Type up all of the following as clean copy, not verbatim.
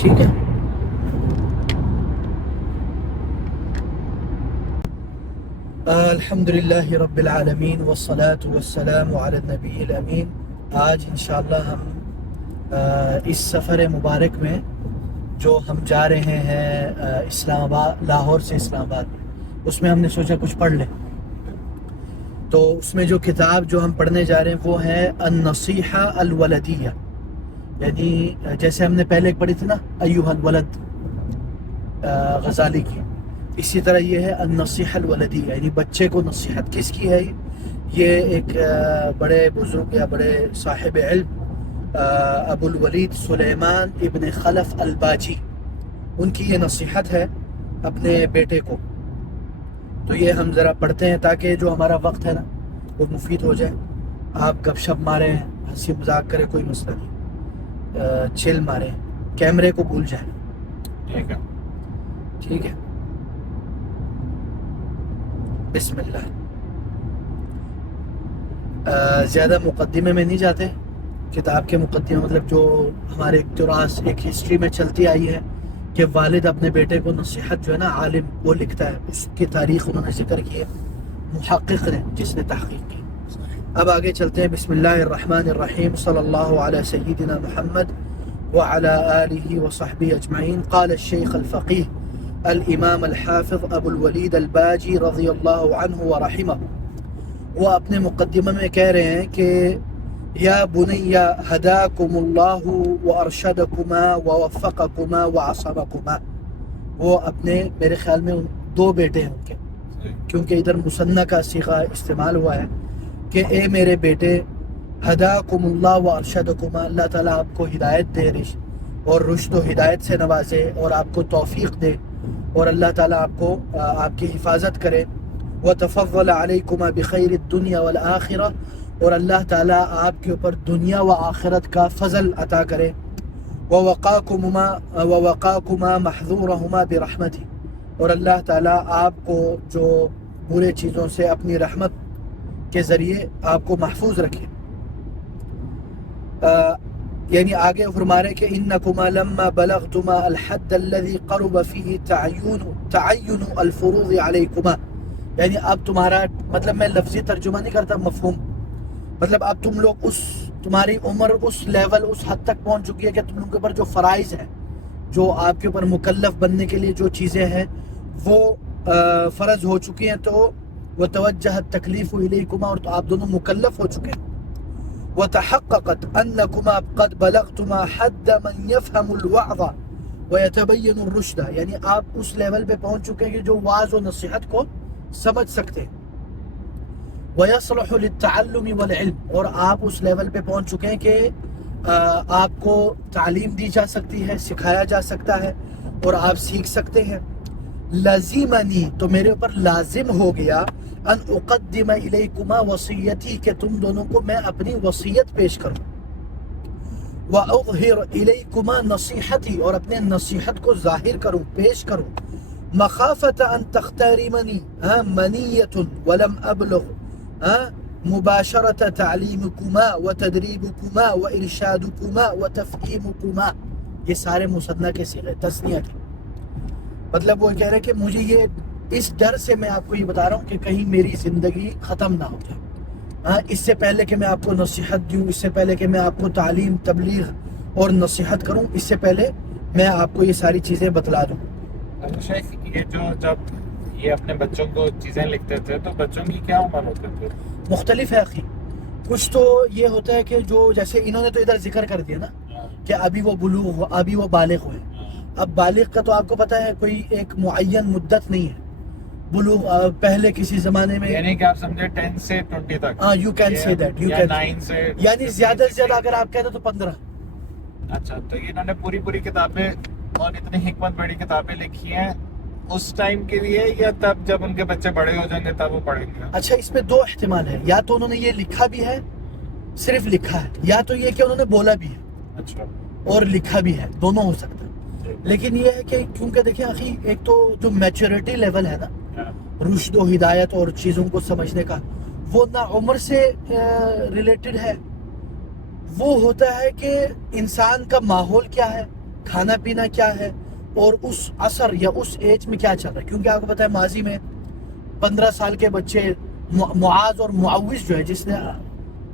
ٹھیک ہے. الحمدللہ رب العالمین والصلاة والسلام علی النبی الامین. آج انشاءاللہ ہم اس سفر مبارک میں جو ہم جا رہے ہیں اسلام آباد، لاہور سے اسلام آباد، اس میں ہم نے سوچا کچھ پڑھ لیں. تو اس میں جو کتاب جو ہم پڑھنے جا رہے ہیں وہ ہے النصیحہ الولدیہ، یعنی جیسے ہم نے پہلے ایک پڑھی تھی نا ایھا الولد غزالی کی، اسی طرح یہ ہے النصیحہ الولدیہ، یعنی بچے کو نصیحت کس کی ہے. یہ ایک بڑے بزرگ یا بڑے صاحب علم ابو الولید سلیمان ابن خلف الباجی، ان کی یہ نصیحت ہے اپنے بیٹے کو. تو یہ ہم ذرا پڑھتے ہیں تاکہ جو ہمارا وقت ہے نا وہ مفید ہو جائے. آپ گپ شپ ماریں، ہنسی مذاق کریں، کوئی مسئلہ نہیں، چل ماریں، کیمرے کو بھول جائیں. ٹھیک ہے. ٹھیک ہے. بسم اللہ. زیادہ مقدمے میں نہیں جاتے. کتاب کے مقدمے مطلب جو ہمارے اقتراص ایک ہسٹری میں چلتی آئی ہے کہ والد اپنے بیٹے کو نصیحت جو ہے نا عالم وہ لکھتا ہے، اس کی تاریخ انہوں نے ذکر کی ہے، محقق نے جس نے تحقیق کی. اب آگے چلتے ہیں. بسم اللہ الرحمن الرحیم. صلی اللہ علی سیدنا محمد وعلى آلہ وصحبہ اجمعین. قال الشیخ الفقیہ الامام الحافظ ابو الولید الباجی رضی اللہ عنہ ورحمہ. وہ اپنے مقدمہ میں کہہ رہے ہیں کہ یا بنی ہداکم اللہ وارشدکما ووفقکما وعصمکما. وہ اپنے میرے خیال میں دو بیٹے ہیں ان کے، کیونکہ ادھر مثنیٰ کا صیغہ استعمال ہوا ہے کہ اے میرے بیٹے، ہداکم اللہ وارشدکما، اللہ تعالیٰ آپ کو ہدایت دے اور رشد و ہدایت سے نوازے اور آپ کو توفیق دے، اور اللہ تعالیٰ آپ کو آپ کی حفاظت کرے. وتفضل علیکما بخیر الدنیا والآخرہ، اور اللہ تعالیٰ آپ کے اوپر دنیا و آخرت کا فضل عطا کرے. ووقاکما محظورہما برحمتی، اور اللہ تعالیٰ آپ کو جو برے چیزوں سے اپنی رحمت کے ذریعے آپ کو محفوظ رکھے. یعنی آگے فرما رہے کہ انکما لما بلغتما الحد الذي قرب فيه تعین الفروض علیکما، یعنی اب تمہارا مطلب، میں لفظی ترجمہ نہیں کرتا، مفہوم مطلب اب تم لوگ تمہاری عمر اس لیول، اس حد تک پہنچ چکی ہے کہ تم لوگوں کے اوپر جو فرائض ہیں، جو آپ کے اوپر مکلف بننے کے لیے جو چیزیں ہیں وہ فرض ہو چکی ہیں. تو وتوجہ التکلیف الیکما، اور تو آپ دونوں مکلف ہو چکے ہیں. وتحققت انکما قد بلغتما حد من يفهم الوعظ ويتبين الرشد، یعنی آپ اس لیول پہ پہنچ چکے ہیں کہ جو واعظ و نصیحت کو سمجھ سکتے ہیں. ويصلح للتعلم والعلم، اور آپ اس لیول پہ پہنچ چکے ہیں کہ آپ کو تعلیم دی جا سکتی ہے، سکھایا جا سکتا ہے اور آپ سیکھ سکتے ہیں. لازمنی، تو میرے اوپر لازم ہو گیا، ان اقدم الیکما وصیتی، کہ تم دونوں کو میں اپنی وصیت پیش کروں. واظہر الیکما نصیحتی، اور اپنے نصیحت کو ظاہر کروں، پیش کروں. مخافت ان تختارمنی منیت ولم ابلغ مباشرت تعلیمکما وتدریبکما وارشادکما وتفہیمکما. یہ سارے مثنیٰ کے صیغے، تثنیہ کے، مطلب وہ کہہ رہے ہیں کہ مجھے یہ اس ڈر سے میں آپ کو یہ بتا رہا ہوں کہ کہیں میری زندگی ختم نہ ہو جائے. اس سے پہلے کہ میں آپ کو نصیحت دوں، اس سے پہلے کہ میں آپ کو تعلیم، تبلیغ اور نصیحت کروں، اس سے پہلے میں آپ کو یہ ساری چیزیں بتلا دوں. شیخ، یہ جب یہ اپنے بچوں کو چیزیں لکھتے تھے تو بچوں کی کیا عمر ہوتے تھے؟ مختلف ہے اخی. کچھ تو یہ ہوتا ہے کہ جو جیسے انہوں نے تو ادھر ذکر کر دیا نا کہ ابھی وہ بلوغ، ابھی وہ بالغ ہوئے. اب بالغ کا تو آپ کو پتہ ہے کوئی ایک معین مدت نہیں ہے. بلوغ پہلے کسی زمانے میں، یعنی کہ آپ سمجھے 10 سے 20 تک. ہاں، you can say that, you can 9 سے، یعنی زیادہ سے زیادہ اگر آپ کہہ دو تو 15. اچھا، تو انہوں نے پوری کتابیں اور اتنی حکمت بڑی کتابیں لکھی ہیں اس ٹائم کے لیے، یا تب جب ان کے بچے بڑے ہو جائیں گے تب وہ پڑھیں گے؟ اچھا، اس میں دو احتمال ہے. یا تو انہوں نے یہ لکھا بھی ہے، صرف لکھا ہے، یا تو یہ کہ انہوں نے بولا بھی ہے اچھا اور لکھا بھی ہے، دونوں ہو سکتا ہے. لیکن یہ ہے کہ کیونکہ دیکھیں اخی، ایک تو جو میچورٹی لیول ہے نا، رشد و ہدایت اور چیزوں کو سمجھنے کا، وہ نہ عمر سے ریلیٹڈ ہے، وہ ہوتا ہے کہ انسان کا ماحول کیا ہے، کھانا پینا کیا ہے، اور اس عصر یا اس ایج میں کیا چل رہا ہے. کیونکہ آپ کو پتہ ہے ماضی میں 15 سال کے بچے معاذ اور معوذ جو ہے جس نے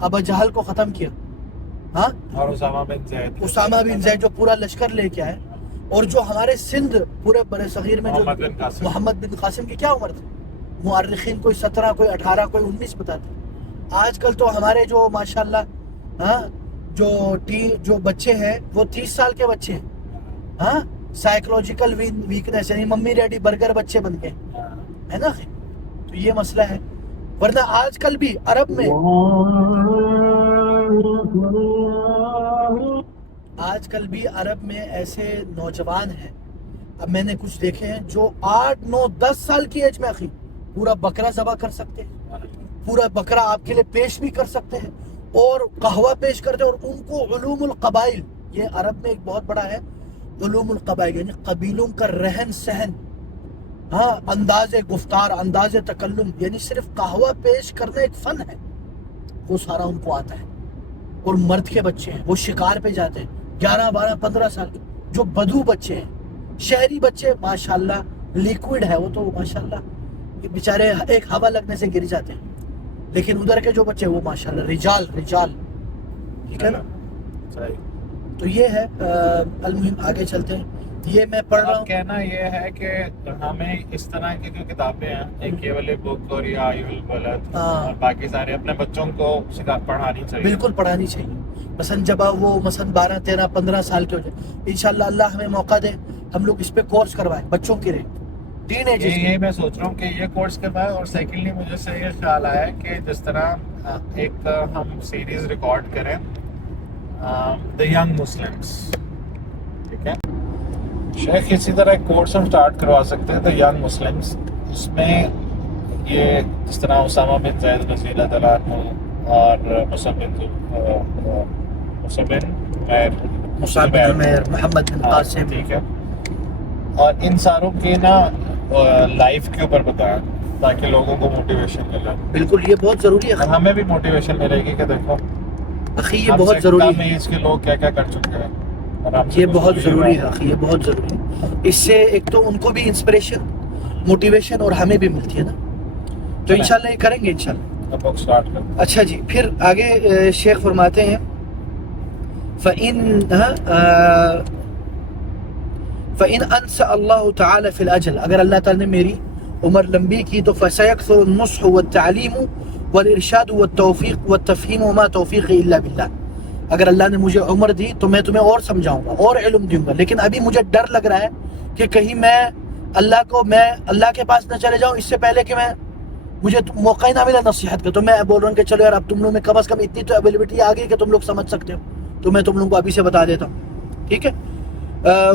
ابا جہل کو ختم کیا، ہاں، اور اسامہ بن زید جو پورا لشکر لے کے آئے، اور جو ہمارے سندھ پورے برے صغیر میں جو محمد بن قاسم کی کیا عمر تھی؟ مؤرخین کوئی 17 کوئی 18 کوئی 19 بتاتے. آج کل تو ہمارے جو ماشاءاللہ ہاں جو بچے ہیں وہ 30 سال کے بچے ہیں، ہاں، سائیکولوجیکل ویکنیس یعنی ممی ڈیڈی برگر بچے بن گئے، ہے نا. تو یہ مسئلہ ہے. ورنہ آج کل بھی عرب میں ایسے نوجوان ہیں، اب میں نے کچھ دیکھے ہیں جو 8 9 10 سال کی ایج میں اخی پورا بکرا ذبح کر سکتے ہیں، پورا بکرا آپ کے لیے پیش بھی کر سکتے ہیں، اور قہوہ پیش کرتے ہیں. اور ان کو علوم القبائل، یہ عرب میں ایک بہت بڑا ہے علوم القبائل، یعنی قبیلوں کا رہن سہن، ہاں، انداز گفتار، انداز تکلم، یعنی صرف قہوہ پیش کرنا ایک فن ہے، وہ سارا ان کو آتا ہے. اور مرد کے بچے ہیں وہ شکار پہ جاتے ہیں 11 12 15 سال کے، جو بدو بچے ہیں، شہری بچے ماشاءاللہ لیکوڈ ہے وہ تو ماشاءاللہ یہ بیچارے ایک ہوا لگنے سے گر جاتے ہیں. لیکن ادھر کے جو بچے وہ ماشاءاللہ رجال، ٹھیک ہے نا. تو یہ ہے. المہم آگے چلتے ہیں. یہ میں پڑھ رہا ہوں. کہنا یہ ہے کہ ہمیں اس طرح کی جو کتابیں ہیں، ایک یہ والی بک اور یا ایل البلد اور باقی سارے اپنے بچوں کو پڑھانی چاہیے، بالکل پڑھانی چاہیے. مثلا جب وہ مثلا 12 13 15 سال کے ہو جائے، انشاءاللہ اللہ ہمیں موقع دے ہم لوگ اس پہ کورس کروائیں بچوں کے لیے، ٹین ایج. یہ میں سوچ رہا ہوں کہ یہ کورس کروائے. اور سیکنڈلی مجھے سے یہ خیال آیا کہ جس طرح ایک ہم سیریز ریکارڈ کریں دا ینگ مسلمس، ٹھیک ہے، شیخ اسی طرح ایک کورس ہم سٹارٹ کروا سکتے ہیں دا ینگ مسلمس. اس میں یہ جس طرح اسامہ بن زید رضی اللہ تعالیٰ عنہ اور مصعب بن عمیر، محمد بن قاسم، ٹھیک ہے، اور ان ساروں کے نا لائف کے اوپر بتائیں تاکہ لوگوں کو موٹیویشن ملے. بالکل، یہ بہت ضروری ہے. ہمیں بھی موٹیویشن ملے گی کہ دیکھو اخی یہ بہت ضروری ہے. اس کے لوگ کیا کیا کر چکے ہیں. یہ بہت ضروری ہے اخی، یہ بہت ضروری ہے. اس سے ایک تو ان کو بھی انسپریشن، موٹیویشن، اور ہمیں بھی ملتی ہے نا. تو انشاءاللہ یہ کریں گے انشاءاللہ. اچھا جی، پھر آگے شیخ فرماتے ہیں فَإِنْ أَنْسَأَ اللَّهُ تَعَالَى فِي الْأَجَلِ، اگر اللہ تعالیٰ نے میری عمر لمبی کی تو فَسَيَكْثُرُ النُّصْحُ وَالتَّعْلِيمُ وَالْإِرْشَادُ وَالتَّوْفِيقُ وَالتَّفْهِيمُ وَمَا تَوْفِيقِ إِلَّا بِاللَّهِ. اگر اللہ نے مجھے عمر دی تو میں تمہیں اور سمجھاؤں گا اور علم دوں گا، لیکن ابھی مجھے ڈر لگ رہا ہے کہ کہیں میں اللہ کے پاس نہ چلے جاؤں اس سے پہلے کہ مجھے موقع ہی نہ ملا نصیحت کا. تو میں بول رہا ہوں کہ چلو یار اب تم لوگوں میں کم از کم اتنی تو اویلیبلٹی آ گئی کہ تم لوگ سمجھ سکتے ہو، تو میں تم لوگوں کو ابھی سے بتا دیتا ہوں، ٹھیک ہے.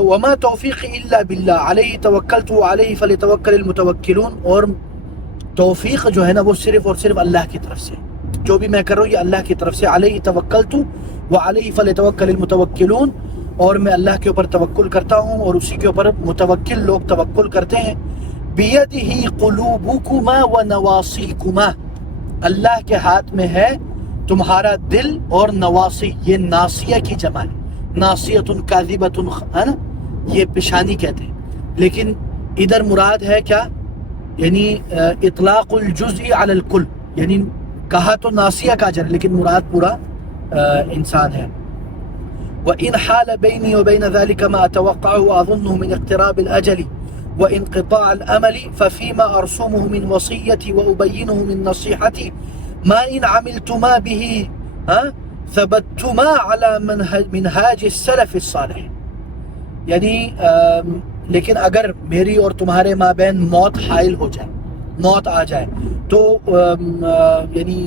وما توفیق الا باللہ علیہ توکلت وعلیہ فلیتوکل المتوکلون. اور توفیق جو ہے نا وہ صرف اور صرف اللہ کی طرف سے، جو بھی میں کر رہا ہوں یہ اللہ کی طرف سے. علیہ توکلت وعلیہ فلیتوکل المتوکلون، اور میں اللہ کے اوپر توکل کرتا ہوں اور اسی کے اوپر متوکل لوگ توکل کرتے ہیں. بیدہ قلوبکما ونواصیکما، اللہ کے ہاتھ میں ہے تمہارا دل اور نواسی. یہ ناصیہ کی جمع ہے، ناصیۃ کاذبۃ، ہے نا، یہ پیشانی کہتے ہیں. لیکن ادھر مراد ہے کیا؟ یعنی اطلاق الجزء علی الکل، یعنی کہا تو ناصیہ کا اجر لیکن مراد پورا انسان ہے. وَإِنْ حَالَ بَيْنِي وَبَيْنَ ذَلِكَ مَا أَتَوَقَّعُ وَأَظُنُّهُ مِنْ اقْتِرَابِ الْأَجَلِ وَإِنْقِطَاعِ الْأَمَلِ فَفِيمَا أَرْسُمُهُ مِنْ وَصِيَّتِي وَأُبَيِّنُهُ مِنْ نَصِيحَتِي مَا إِنْ عَمِلْتُمَا بِهِ ثبتما على منہاج السلف الصالح. یعنی لیکن اگر میری اور تمہارے مابین موت حائل ہو جائے، موت آ جائے، تو یعنی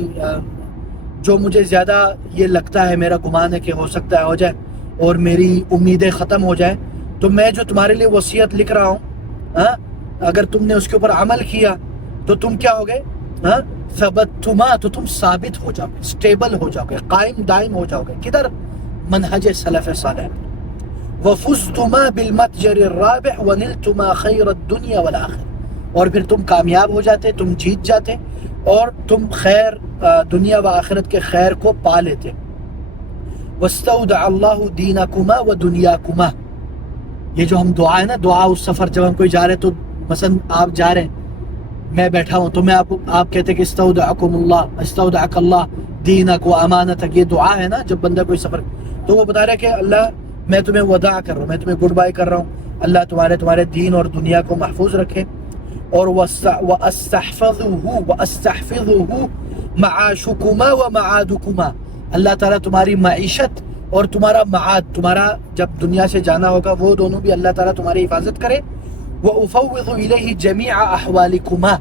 جو مجھے زیادہ یہ لگتا ہے، میرا گمان ہے کہ ہو سکتا ہے ہو جائے اور میری امیدیں ختم ہو جائیں، تو میں جو تمہارے لیے وصیت لکھ رہا ہوں، اگر تم نے اس کے اوپر عمل کیا تو تم کیا ہوگے؟ ثبتما، تو تم ثابت ہو جاؤ گے، سٹیبل ہو جاؤ گے، قائم دائم ہو جاؤ گے. کدھر؟ منہج سلف صالح. وفزتما بالمتجر الرابح ونلتما خیر الدنیا والآخرہ، اور پھر تم کامیاب ہو جاتے، تم جیت جاتے اور تم خیر دنیا و آخرت کے خیر کو پا لیتے. واستودع اللہ دینکما ودنیاکما، یہ جو ہم دعا ہے نا، دعا اس سفر جب ہم کوئی جا رہے تو مثلا آپ جا رہے ہیں، میں بیٹھا ہوں تو میں آپ کہتے ہیں کہ استودعکم اللہ، استودعک اللہ دینک و امانتک، یہ دعا ہے نا جب بندہ کوئی سفر، تو وہ بتا رہا ہے کہ اللہ میں تمہیں وداع کر رہا ہوں، میں تمہیں گڈ بائی کر رہا ہوں، اللہ تمہارے دین اور دنیا کو محفوظ رکھے، اور وَأَسْتَحْفِظُهُ مَعَاشُكُمَا وَمَعَادُكُمَا، اللہ تعالیٰ تمہاری معیشت اور تمہارا معاد، تمہارا جب دنیا سے جانا ہوگا وہ دونوں بھی اللہ تعالیٰ تمہاری حفاظت کرے، وَأُفَوِّضُ إِلَيْهِ جَمِيعَ أَحْوَالِكُمَا،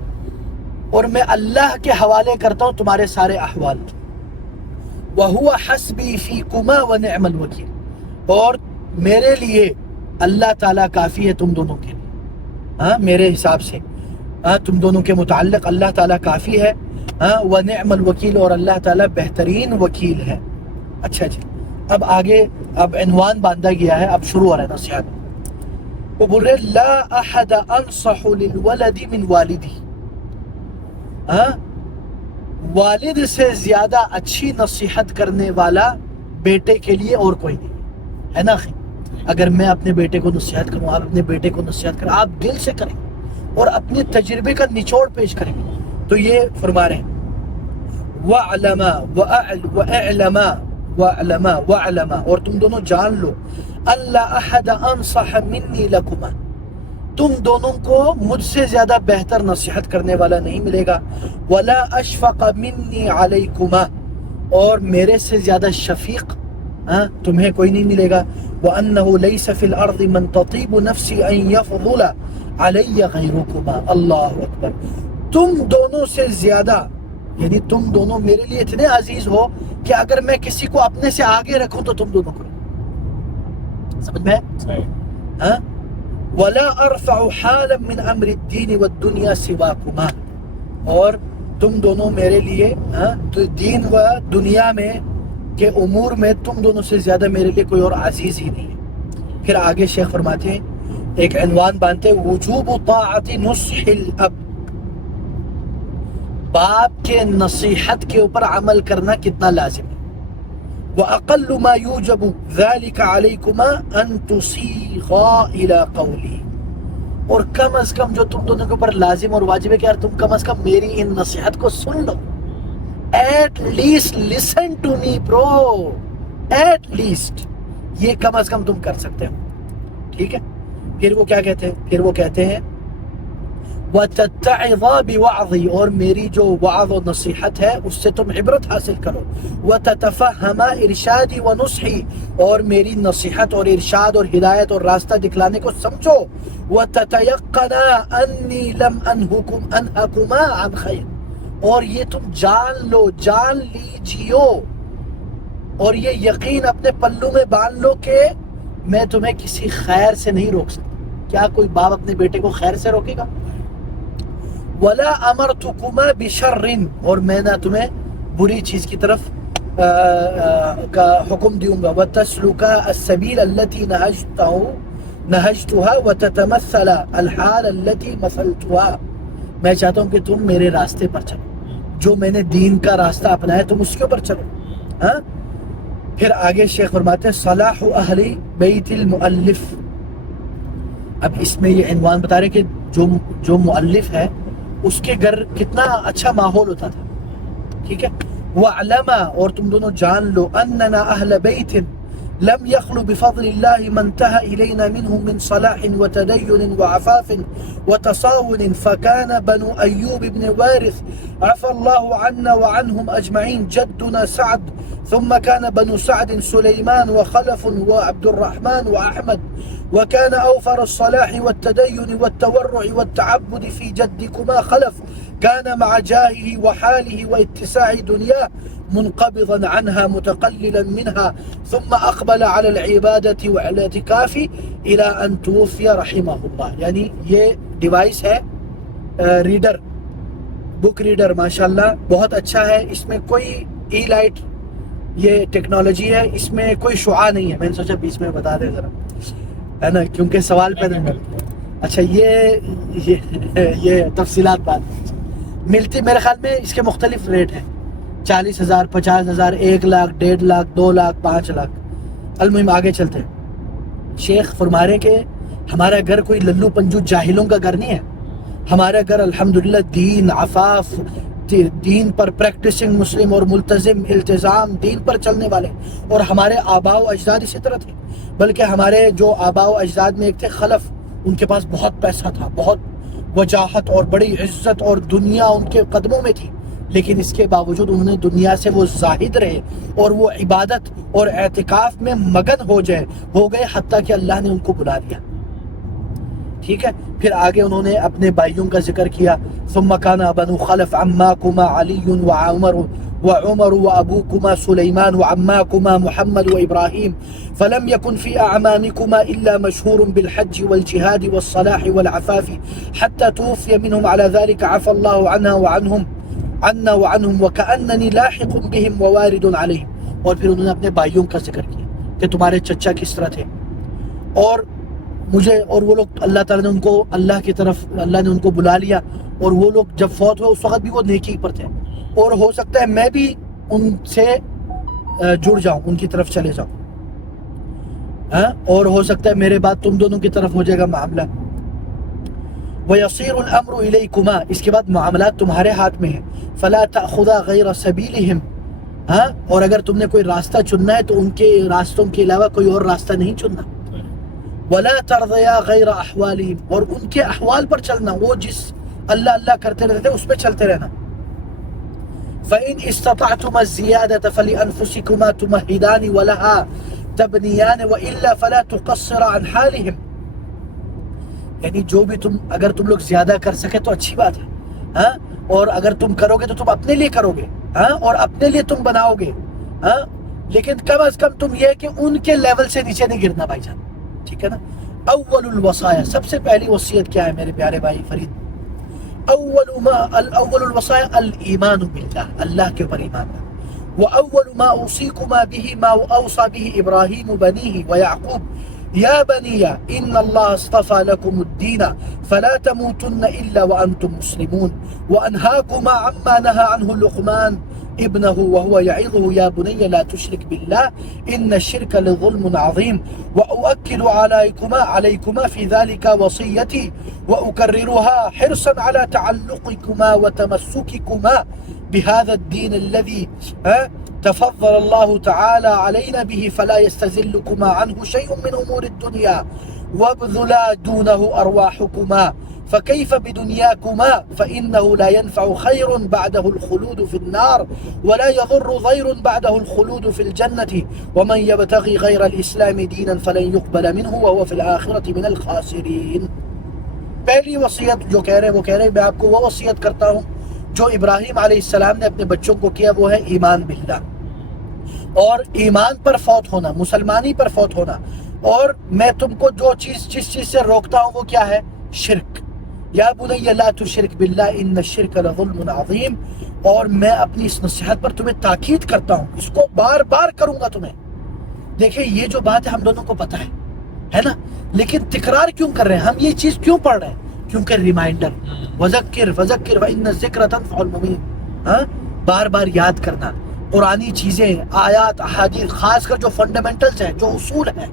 اور میں اللہ کے حوالے کرتا ہوں تمہارے سارے احوال، وَهُوَ حَسْبِي فِيكُمَا وَنِعْمَ الْوَكِيلُ، اور میرے لیے اللہ تعالیٰ کافی ہے تم دونوں کے لیے، ہاں میرے حساب سے تم دونوں کے متعلق اللہ تعالیٰ کافی ہے، وَنِعْمَ الْوَكِيلُ، اور اللہ تعالیٰ بہترین وکیل ہے۔ اچھا جی، اب آگے اب عنوان باندھا گیا ہے، اب شروع ہو رہا ہے نصیحت۔ وہ بول رہے لا احد انصح للولد من والدی، والد سے زیادہ اچھی نصیحت کرنے والا بیٹے کے لیے اور کوئی نہیں ہے نا اخی؟ اگر میں اپنے بیٹے کو نصیحت کروں، آپ اپنے بیٹے کو نصیحت کریں، آپ دل سے کریں اور اپنے تجربے کا نچوڑ پیش کریں، تو یہ فرما رہے ہیں وَأَعْلَمَا، اور تم دونوں جان لو اللہ احد انصح منی لکما، تم دونوں کو مجھ سے زیادہ بہتر نصیحت کرنے والا نہیں ملے گا، ولا اشفق منی علیکما، اور میرے سے زیادہ شفیق تمہیں کوئی نہیں ملے گا، وَأَنَّهُ لَيْسَ فِي الْأَرْضِ مَنْ تَطِيبُ نَفْسِي أَنْ يَفْضُلَ عَلَيَّ غَيْرُكُمَا، اللہ اکبر، تم دونوں سے زیادہ، یعنی تم دونوں میرے لیے اتنے عزیز ہو کہ اگر میں کسی کو اپنے سے آگے رکھوں تو تم دونوں کو، سمجھ میں ہے؟ وَلَا أَرْفَعُ حَالًا مِّنْ أَمْرِ الدِّينِ وَالدُّنْيَا سِوَاكُمَا، اور تم دونوں میرے لیے دین و دنیا میں کے امور میں تم دونوں سے زیادہ میرے لیے کوئی اور عزیز ہی نہیں ہے۔ پھر آگے شیخ فرماتے ہیں، ایک عنوان باندھتے ہیں، وجوب طاعت نصح الاب، باپ کے نصیحت کے اوپر عمل کرنا کتنا لازم ہے، وَأَقَلُّ مَا يُوجَبُ ذَلِكَ عَلَيْكُمَا أَن تُصِيغَا إِلَىٰ قَوْلِي، اور کم از کم جو تم دونوں کے اوپر لازم اور واجب ہے کہ یار تم کم از کم میری ان نصیحت کو سن لو، at least listen to me bro, at list یہ کم از کم تم کر سکتے ہو، ٹھیک ہے؟ پھر وہ کیا کہتے ہیں؟ پھر وہ کہتے ہیں وَتَتَّعِظَا بِوَعْظِي، اور میری جو وعظ و نصیحت ہے اس سے تم عبرت حاصل کرو، وَتَتَفَهَّمَا إِرْشَادِي وَنُصْحِي، اور میری نصیحت اور ارشاد اور ہدایت اور راستہ دکھلانے کو سمجھو، وَتَتَيَقَّنَا أَنِّي لَمْ أَنْهَكُمَا عَنْ خَيْرٍ، اور یہ تم جان لو، جان لیجیو، اور یہ یقین اپنے پلوں میں باندھ لو کہ میں تمہیں کسی خیر سے نہیں روک سکتا۔ کیا کوئی باپ اپنے بیٹے کو خیر سے روکے گا؟ وَلَا أَمَرْتُكُمَا بِشَرٍ، اور میں نہ تمہیں بری چیز کی طرف کا حکم دوں گا، وَتَسْلُكَا السَّبِيلَ الَّتِي نَهَجْتُهَا وَتَتَمَثَّلَ الْحَالَ الَّتِي مَثَلْتُهَا، میں چاہتا ہوں کہ تم میرے راستے پر چلو، جو میں نے دین کا راستہ اپنایا تم اس کے اوپر چلو۔ پھر آگے شیخ فرماتے ہیں صلاح اہل بیت المؤلف، اب اس میں یہ عنوان بتا رہے کہ جو مؤلف ہے اس کے گھر کتنا اچھا ماحول ہوتا تھا، ٹھیک ہے؟ وَعْلَمَا، اور تم دونوں جان لو، أَنَّنَا أَهْلَ بَيْتٍ لم يخلو بفضل الله من انتهى إلينا منهم من صلاح وتدين وعفاف وتصاون، فكان بنو أيوب بن وارث عفى الله عنا وعنهم أجمعين جدنا سعد، ثم كان بنو سعد سليمان وخلف وعبد الرحمن وأحمد، وكان أوفر الصلاح والتدين والتورع والتعبد في جدكما خلف، كان مع جاهه وحاله واتساع دنياه منقبضا عنها متقللا منها، ثم أقبل على العبادة والاعتكاف إلى أن توفي رحمه الله۔ یعنی یہ ڈیوائس ہے ریڈر، بک ریڈر، ماشاءاللہ بہت اچھا ہے، اس میں کوئی ای لائٹ یہ ٹیکنالوجی ہے، اس میں کوئی شعاع نہیں ہے، میں نے سوچا بیچ میں بتا دیں ذرا، ہے نا، کیونکہ سوال پیدا کرتے ہیں۔ اچھا یہ تفصیلات بات ملتی، میرے خیال میں اس کے مختلف ریٹ ہیں، 40,000، 50,000، 1 لاکھ، 1.5 لاکھ، 2 لاکھ، 5 لاکھ۔ المہم آگے چلتے ہیں، شیخ فرما رہے کہ ہمارا گھر کوئی للو پنجو جاہلوں کا گھر نہیں ہے. ہمارا گھر الحمدللہ دین، عفاف، دین پر پریکٹسنگ مسلم اور ملتزم، التزام دین پر چلنے والے. اور ہمارے آباء و اجداد اسی طرح تھے. بلکہ ہمارے جو آباء و اجداد میں ایک تھے خلف، ان کے پاس بہت پیسہ تھا، بہت وجاہت اور بڑی عزت اور دنیا ان کے قدموں میں تھی، لیکن اس کے باوجود انہوں نے دنیا سے وہ زاہد رہے اور وہ عبادت اور اعتکاف میں مگن ہو گئے حتیٰ کہ اللہ نے ان کو بلا لیا. ٹھیک ہے. پھر آگے انہوں نے اپنے بھائیوں کا ذکر کیا. ثم كان بنو خلف عماكما علي وعمر وابوكما سليمان وعماكما محمد وابراهيم فلم يكن في اعمامكما الا مشهور بالحج والجهاد والصلاح والعفاف حتى توفي منهم على ذلك عفى الله عنا وعنهم وكأنني لاحق بهم ووارد عليهم. اور پھر انہوں نے اپنے بھائیوں کا ذکر کیا کہ تمہارے چچا کس طرح تھے، اور وہ لوگ اللہ تعالیٰ نے ان کو اللہ کی طرف اللہ نے ان کو بلا لیا، اور وہ لوگ جب فوت ہوئے اس وقت بھی وہ نیکی پر تھے، اور ہو سکتا ہے میں بھی ان سے جڑ جاؤں، ان کی طرف چلے جاؤں، اور ہو سکتا ہے میرے بعد تم دونوں کی طرف ہو جائے گا معاملہ. وَيَصِيرُ الْأَمْرُ إِلَيْكُمَا، اس کے بعد معاملات تمہارے ہاتھ میں ہیں. فَلَا تَأْخُذَا غَيْرَ سَبِيلِهِمْ، اور اگر تم نے کوئی راستہ چننا ہے تو ان کے راستوں کے علاوہ کوئی اور راستہ نہیں چننا. وَلَا تَرْضَيَا غَيْرَ أَحْوَالِهِمْ، اور ان کے احوال پر چلنا، وہ جس اللہ کرتے رہتے اس پہ چلتے رہنا. فَإِنْ اسْتَطَعْتُمَا الزِّيَادَةَ فَلِأَنفُسِكُمَا تُمَهِّدَانِ وَلَهَا تَبْنِيَانِ وَإِلَّا فَلَا تُقَصِّرَ عَنْ حَالِهِمْ. یعنی جو بھی اگر تم لوگ زیادہ کر سکے تو اچھی بات ہے، اور اگر تم کرو گے تو تم اپنے لیے کرو گے، اور اپنے لیے تم بناؤ گے، لیکن کم از کم تم یہ کہ ان کے لیول سے نیچے نہیں گرنا بھائی جان. ٹھیک ہے نا. اول الوصایا، سب سے پہلی وصیت کیا ہے میرے پیارے بھائی فرید؟ اول الوصایا الایمان باللہ، اللہ کے اوپر ایمان ہے. واول ما اوصیکما به ما اوصى به ابراہیم بنیہ ویعقوب یا بنی ان اللہ اصطفى لكم الدین فلا تموتن الا وانتم مسلمون وانہاکما عما نهى عنه لقمان ابنه وهو يعظه يا بني لا تشرك بالله ان الشرك لظلم عظيم واؤكد عليكما في ذلك وصيتي واكررها حرصا على تعلقكما وتمسككما بهذا الدين الذي تفضل الله تعالى علينا به فلا يستزلكما عنه شيء من امور الدنيا وابذلا دونه ارواحكما فكيف بدنياكما فإنه لا ينفع خير بعده الخلود في النار ولا يضر ضير بعده الخلود في الجنة ومن يبتغي غير الإسلام دينا فلن يقبل منه وهو في الآخرة من الخاسرين. پہلی وصیت جو کہہ رہے ہیں وہ کہہ رہے ہیں میں آپ کو وہ وصیت کرتا ہوں جو ابراہیم علیہ السلام نے اپنے بچوں کو کیا، وہ ہے ایمان باللہ، اور ایمان پر فوت ہونا، مسلمانی پر فوت ہونا. اور میں تم کو جس چیز سے روکتا ہوں وہ کیا ہے؟ شرک. یا بنی لا تشرک باللہ ان الشرک لظلم عظیم. اور میں اپنی اس نصیحت پر تمہیں تاکید کرتا ہوں، اس کو بار بار کروں گا تمہیں. دیکھیں یہ جو بات ہے ہم دونوں کو پتہ ہے نا، لیکن تکرار کیوں کر رہے ہیں ہم؟ یہ چیز کیوں پڑھ رہے ہیں؟ کیونکہ ریمائنڈر، وذکر فإن الذکر تنفع المؤمنین، بار بار یاد کرنا قرآنی چیزیں، آیات، احادیث، خاص کر جو فنڈامنٹلز ہیں، جو اصول ہیں.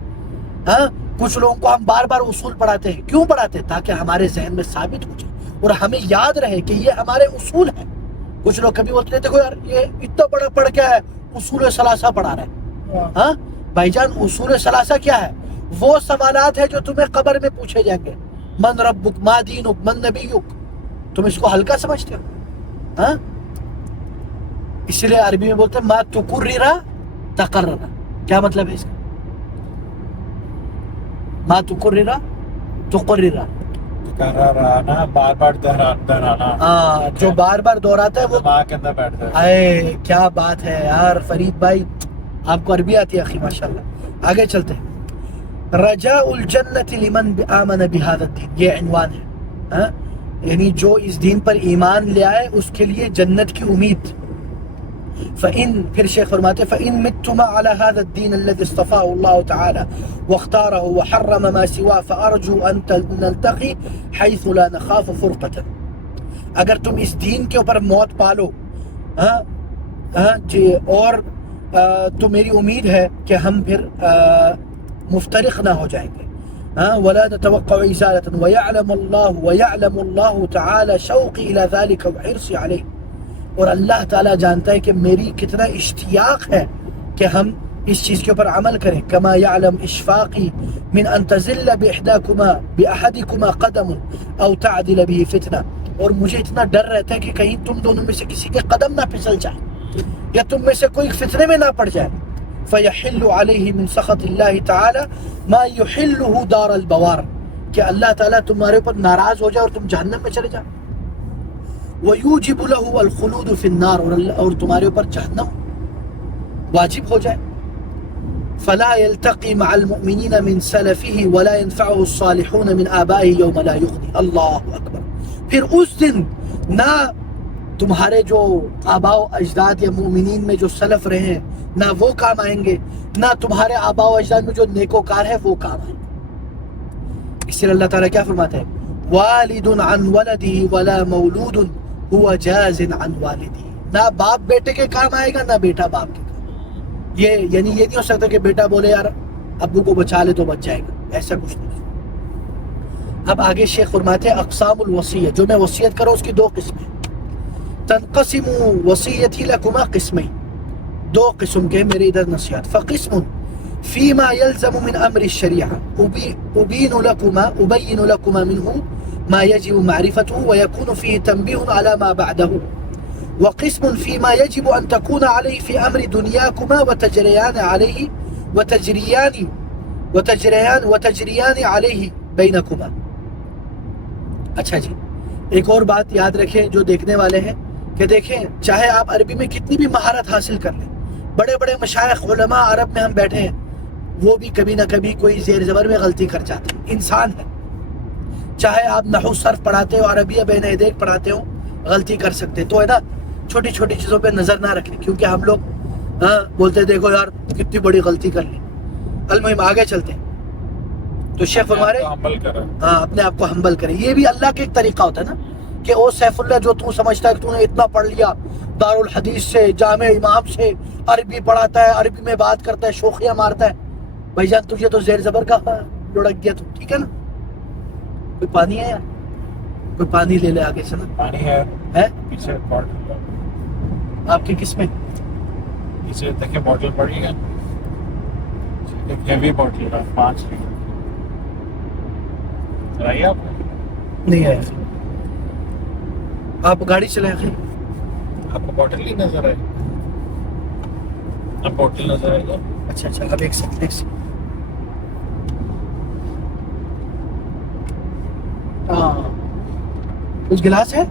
کچھ لوگوں کو ہم بار بار اصول پڑھاتے ہیں. کیوں پڑھاتے ہیں؟ تاکہ ہمارے ذہن میں ثابت ہو جائے اور ہمیں یاد رہے کہ یہ ہمارے اصول ہیں. کچھ لوگ کبھی بولتے ہیں دیکھو یار یہ اتنا بڑا پڑھ کیا ہے، اصول ثلاثہ پڑھا رہے ہیں. بھائی جان اصول ثلاثہ کیا ہے؟ وہ سوالات ہیں جو تمہیں قبر میں پوچھے جائیں گے. من ربک، ما دینک، من نبیک. تم اس کو ہلکا سمجھتے ہو؟ اس لیے عربی میں بولتے ہیں ما تقرر تقرر. کیا مطلب ہے اس کا؟ ما تقرر تقرر، تکررانا، بار بار دہرانا. جو بار بار دہراتا ہے وہ دماغ کے اندر بیٹھ جاتا ہے. کیا بات ہے یار فرید بھائی، آپ کو عربی آتی ہے اخی ماشاءاللہ. آگے چلتے ہیں. رجاء الجنت لمن آمن بهذا الدین، یہ عنوان ہے. یعنی جو اس دین پر ایمان لے آئے اس کے لیے جنت کی امید. فإن، پھر شیخ فرماتے فإن متما على هذا الدين الذي اصطفاه الله تعالى واختاره وحرم ما سواه فأرجو أن نلتقي حيث لا نخاف فرقة. اگر تم اس دین کے اوپر موت پالو جی، اور تو میری امید ہے کہ ہم پھر مفترق نہ ہو جائیں گے. ولا نتوقع إزالة ويعلم الله تعالى شوقي إلى ذلك وحرصي عليه. اور اللہ تعالیٰ جانتا ہے کہ میری کتنا اشتیاق ہے کہ ہم اس چیز کے اوپر عمل کریں. کما یعلم اشفاقی من ان تزل باحدکما قدم او تعدل به فتنہ. اور مجھے اتنا ڈر رہتا ہے کہ کہیں تم دونوں میں سے کسی کے قدم نہ پھسل جائے یا تم میں سے کوئی فتنے میں نہ پڑ جائے. فیحل علیہ من سخط اللہ تعالی ما یحلہ دار البوار. کہ اللہ تعالیٰ تمہارے اوپر ناراض ہو جائے اور تم جہنم میں چلے جاؤ. وَيُوجِبُ لَهُ الْخُلُودُ فِي النَّارِ. اور تمہارے اوپر جہنم واجب ہو جائے. فَلَا يَلْتَقِي مَعَ الْمُؤْمِنِينَ مِنْ سَلَفِهِ وَلَا يَنْفَعُهُ الصَّالِحُونَ مِنْ آبَائِهِ يَوْمَ لَا يُغْنِي. اللہ اکبر. پھر اس دن نہ تمہارے جو آباء و اجداد یا مومنین میں جو سلف رہے ہیں نہ وہ کام آئیں گے، نہ تمہارے آباء و اجداد میں جو نیکوکار ہے وہ کام آئیں گے. اس لیے اللہ تعالیٰ کیا فرماتا ہے؟ والد عن ولده ولا مولود هو جاز عن والدی. نہ باپ بیٹے کے کام آئے گا نہ بیٹا باپ کے کام. یہ یعنی یہ نہیں ہو سکتا کہ بیٹا بولے یار ابو کو بچا لے تو بچ جائے گا، ایسا کچھ نہیں. اب آگے شیخ فرماتے ہیں اقسام الوصیہ. جو میں وصیت کروں اس کی دو قسمیں. تنقسم وصیتی لکما قسمیں. دو قسم کے میرے ادھر نصیحت. فقسم فيما يلزم من أمر الشريعة أبين لكما منه ما يجب معرفته ويكون فيه تنبيه على ما بعده. وقسم فيما يجب أن تكون عليه في أمر دنياكما وتجريان عليه وتجريان عليه بينكما. اچھا جی، ایک اور بات یاد رکھیں جو دیکھنے والے ہیں کہ دیکھیں چاہے آپ عربی میں کتنی بھی مہارت حاصل کر لیں، بڑے بڑے مشائخ علماء عرب میں ہم بیٹھے ہیں وہ بھی کبھی نہ کبھی کوئی زیر زبر میں غلطی کر جاتے ہیں. انسان ہے. چاہے آپ نحو صرف پڑھاتے ہو، عربیہ بین یدیک پڑھاتے ہو، غلطی کر سکتے. تو ہے نا چھوٹی چھوٹی چیزوں پہ نظر نہ رکھیں، کیونکہ ہم لوگ بولتے دیکھو یار کتنی بڑی غلطی کر لی. المہم آگے چلتے ہیں. تو شیخ فرما رہے اپنے آپ کو ہمبل کریں. یہ بھی اللہ کا ایک طریقہ ہوتا ہے نا کہ او سیف اللہ جو تو سمجھتا ہے کہ تو نے اتنا پڑھ لیا، دارالحدیث سے جامع امام سے عربی پڑھاتا ہے، عربی میں بات کرتا ہے، شوخیاں مارتا ہے. بھائی جان تجھے تو زیر زبر کا لڑک گیا تو ٹھیک ہے نا. کوئی پانی ہے یار؟ کوئی پانی لے لے آگے سے نا. پانی ہے پیچھے بوٹل. آپ کی کس میں؟ پیچھے دیکھیں بوٹل پڑی ہے، ایک ہیوی بوٹل ہے 5 لیٹر. چلائیے آپ نہیں آیا. آپ گاڑی چلائیں خیر. آپ کو بوٹل ہی نظر آئے. اب بوٹل نظر آئے گا. اچھا اب ایک سیکنڈ. کچھ گلاس ہے؟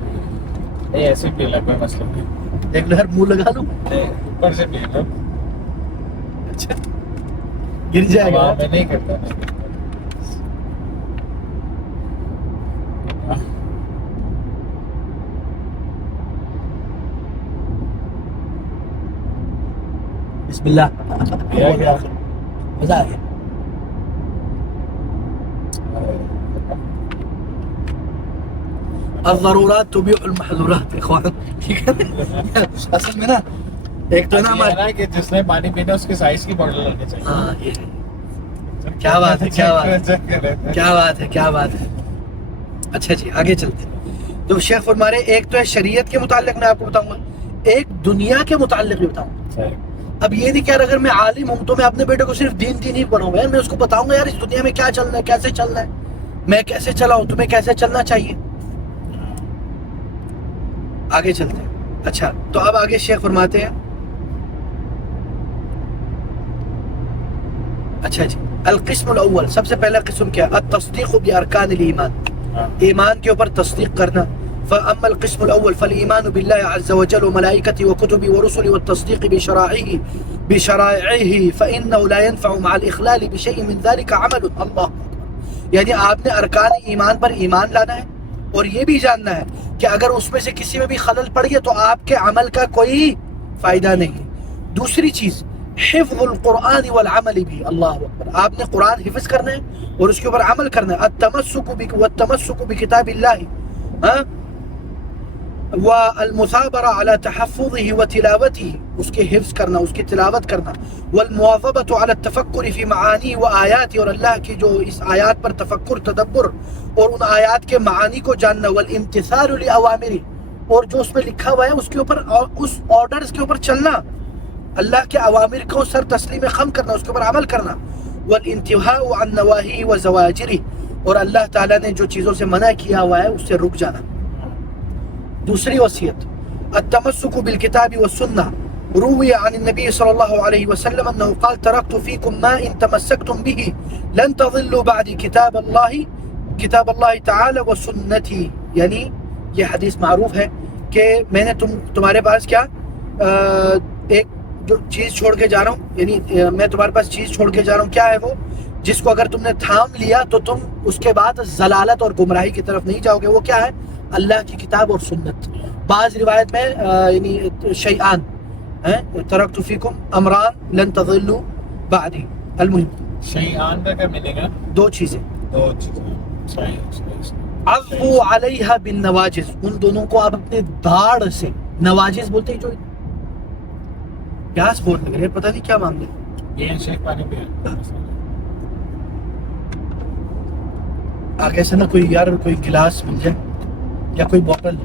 نہیں ایسے پی لیں، کوئی مسئلہ نہیں. ایک لہر منہ لگا لوں؟ اوپر سے پی لو. اچھا گر جائے گا. میں نہیں کرتا. بسم اللہ. مزہ آ گیا. الضرورات تبیح المحظورات اخوان. اصل میں نا ایک تو نا کہ جس نے پانی پینا اس کے سائز کی بوٹل لگنی چاہیے. ہاں یہ کیا بات ہے، کیا بات ہے، کیا بات ہے. اچھا جی آگے چلتے ہیں. تو شیخ فرما رہے ایک تو ہے شریعت کے متعلق میں آپ کو بتاؤں گا، ایک دنیا کے متعلق بھی بتاؤں گا. اب یہ نہیں کہ یار اگر میں عالم ہوں تو میں اپنے بیٹے کو صرف دین ہی پڑھاؤں گا. میں اس کو بتاؤں گا یار اس دنیا میں کیا چلنا ہے، کیسے چلنا ہے، میں کیسے چلاؤں، تمہیں کیسے چلنا چاہیے. آگے چلتے ہیں. اچھا تو اب آگے شیخ فرماتے ہیں. اچھا جی القسم الاول، سب سے پہلا قسم کیا؟ التصدیق بارکان الایمان. ایمان کے اوپر تصدیق کرنا. فأما القسم الأول فالإيمان بالله عز وجل وملائكته وكتبه ورسله والتصديق بشرائعه فإنه لا ينفع مع الإخلال بشيء من ذلك عمل. الله یعنی آپ نے ارکان ایمان پر ایمان لانا ہے اور یہ بھی جاننا ہے کہ اگر اس میں سے کسی میں بھی خلل پڑ گیا تو آپ کے عمل کا کوئی فائدہ نہیں. دوسری چیز حفظ القرآن والعمل بھی. اللہ اکبر. آپ نے قرآن حفظ کرنا ہے اور اس کے اوپر عمل کرنا ہے. التمسک بکتاب اللہ والمثابرة على تحفظه وتلاوته، اس کے حفظ کرنا، اس کی تلاوت کرنا، والمواظبة على التفکر في معانی و آیات، اور اللہ کی جو اس آیات پر تفکر تدبر اور ان آیات کے معانی کو جاننا، والامتثال لأوامره، اور جو اس میں لکھا ہوا ہے اس کے اوپر، اس آرڈرز کے اوپر چلنا، اللہ کے اوامر کو سر تسلیم خم کرنا، اس کے اوپر عمل کرنا، والانتهاء عن نواهی و زواجره، اور اللہ تعالیٰ نے جو چیزوں سے منع کیا ہوا ہے اس سے رک جانا۔ دوسری وصیت، التمسک بالکتاب والسنہ، روی عن النبی صلی اللہ علیہ وسلم انه قال ترکت فیکم ما ان تمسکتم به لن تضلوا بعد کتاب اللہ تعالی وسنتی، یعنی یہ حدیث معروف ہے کہ میں نے تمہارے پاس کیا ایک جو چیز چھوڑ کے جا رہا ہوں، یعنی میں تمہارے پاس چیز چھوڑ کے جا رہا ہوں، کیا ہے وہ؟ جس کو اگر تم نے تھام لیا تو تم اس کے بعد ضلالت اور گمراہی کی طرف نہیں جاؤ گے۔ وہ کیا ہے؟ اللہ کی کتاب اور سنت۔ بعض روایت میں یعنی شیئان ترکت فیکم امران لن تضلوا بعدی، المهم شیئان کا کیا ملے گا؟ دو چیزیں، عضوا علیہا بالنواجز، ان دونوں کو آپ اپنے داڑھ سے، نواجز بولتے ہیں جو پیاس بول لگ رہے، پتہ نہیں کیا معاملے، یہ شیخ پانی پہ آگے سے نا کوئی یار کوئی گلاس مل جائے یا کوئی بوتل۔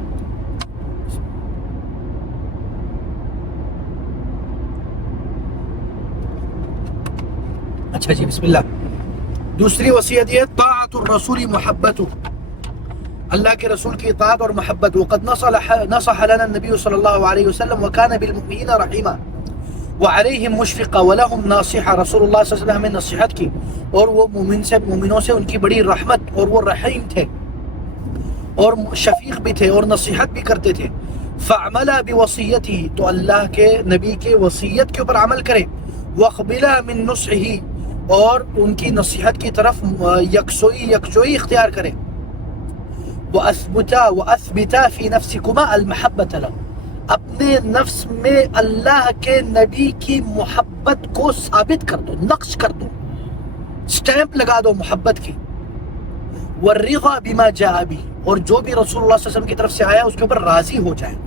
اچھا جی، بسم اللہ۔ دوسری وصیت یہ، طاعت الرسول محبت، اللہ کے رسول کی اطاعت اور محبت۔ وقد نصح لنا النبی صلی اللہ علیہ وسلم وکان بالمؤمنین رحیما وعلیہم مشفقا ولہم ناصحا، رسول اللہ صلی اللہ علیہ وسلم ہمیں نصیحت کی اور وہ مومنوں سے ان کی بڑی رحمت، اور وہ رحیم تھے اور شفیق بھی تھے اور نصیحت بھی کرتے تھے۔ فعملا بوصیتہ، تو اللہ کے نبی کے وصیت کے اوپر عمل کرے، واقبلا من نصحہ، اور ان کی نصیحت کی طرف یکسوئی اختیار کرے، وَأَثْبِتَا فِي نَفْسِكُمَا الْمَحَبَّةَ لَهُ، اپنے نفس میں اللہ کے نبی کی محبت کو ثابت کر دو، نقش کر دو، سٹیمپ لگا دو محبت کی۔ وَالرِّضَى بِمَا جَاءَ بِهِ، اور جو بھی رسول اللہ صلی اللہ علیہ وسلم کی طرف سے آیا اس کے اوپر راضی ہو جائیں۔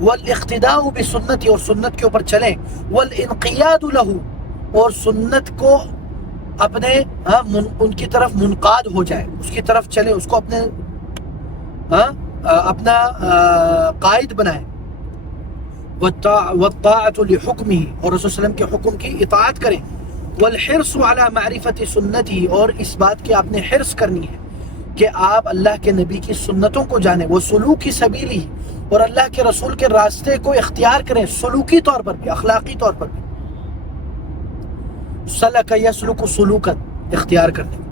وَالْاِقْتِدَاءُ بِسُنَّتِ، اور سنت کے اوپر چلیں۔ وَالْإِنْقِيَادُ لَهُ، اور سنت کو اپنے ان کی طرف منقاد ہو جائے، اس کی طرف چلے، اس کو اپنا قائد بنائے۔ والطاعت لحکمہ، اور رسول صلی اللہ علیہ وسلم کے حکم کی اطاعت کریں۔ والحرص علی معرفت سنتی، اور اس بات کی آپ نے حرص کرنی ہے کہ آپ اللہ کے نبی کی سنتوں کو جانیں۔ وہ سلوکی سبیلی، اور اللہ کے رسول کے راستے کو اختیار کریں، سلوکی طور پر بھی، اخلاقی طور پر بھی۔ سلک یسلک سلوکا، اختیار کر دیں۔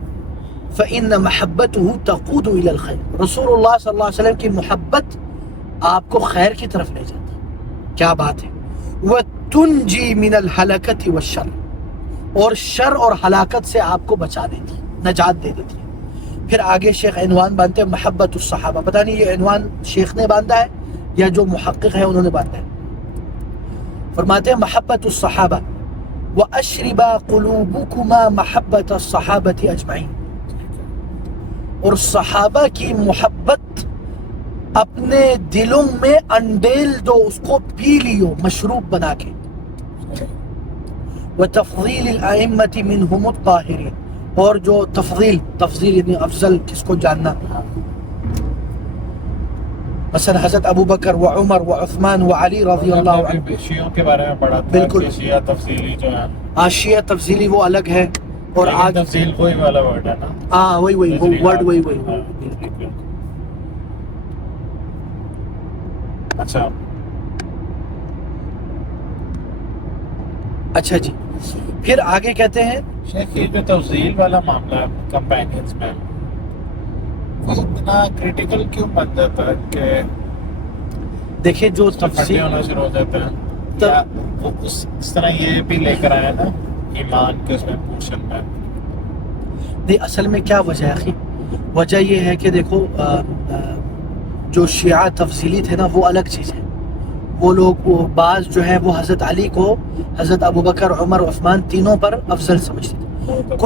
فإن محبته تقود إلى الخير، رسول اللہ صلی اللہ علیہ وسلم کی محبت آپ کو خیر کی طرف لے جاتی ہے۔ کیا بات ہے۔ وتنجی من الہلکۃ والشر، اور شر اور ہلاکت سے آپ کو بچا دیتی، نجات دے دیتی ہے۔ پھر آگے شیخ عنوان باندھتے ہیں محبت الصحابہ، پتہ نہیں یہ عنوان شیخ نے باندھا ہے یا جو محقق ہے انہوں نے باندھا ہے۔ فرماتے ہیں محبت الصحابہ، وَأَشْرِبَا قُلُوبُكُمَا مَحَبَّةَ الصَّحَابَةِ أَجْمَعِينَ، اور صحابہ کی محبت اپنے دلوں میں انڈیل دو، اس کو پی لیو مشروب بنا کے۔ وتفضیل الائمۃ منہم الطاہرین، اور جو تفضیل یعنی افضل کس کو جاننا، مثلا حضرت ابو بکر و عمر و عثمان و علی رضی اللہ عنہ۔ شیعوں کے بارے میں پڑھا تھا، بالکل، شیعہ تفضیلی جو ہے، شیعہ تفضیلی وہ الگ ہے، اور آج تفضیل کوئی والا ورڈ ہے نا، ہاں وہی وہ ورڈ وہی اچھا۔ اچھا جی، پھر آگے کہتے ہیں شیخ یہ جو تفضیل والا معاملہ ہے کمپینینز میں، وہ اتنا کریٹیکل کیوں بن جاتا ہے کہ دیکھیں جو پھٹے تفصیل ہونا شروع ہو جاتا ہے، یا وہ اس طرح یہ بھی لے کر آیا نا ایمان کے اس میں پورشن میں؟ نہیں، اصل میں کیا وجہ ہے اخی؟ وجہ یہ ہے کہ دیکھو جو شیعہ تفضیلی تھے نا وہ الگ چیز ہے، وہ لوگ بعض جو ہے وہ حضرت علی کو حضرت ابو بکر عمر عثمان تینوں پر افضل سمجھتے تھے۔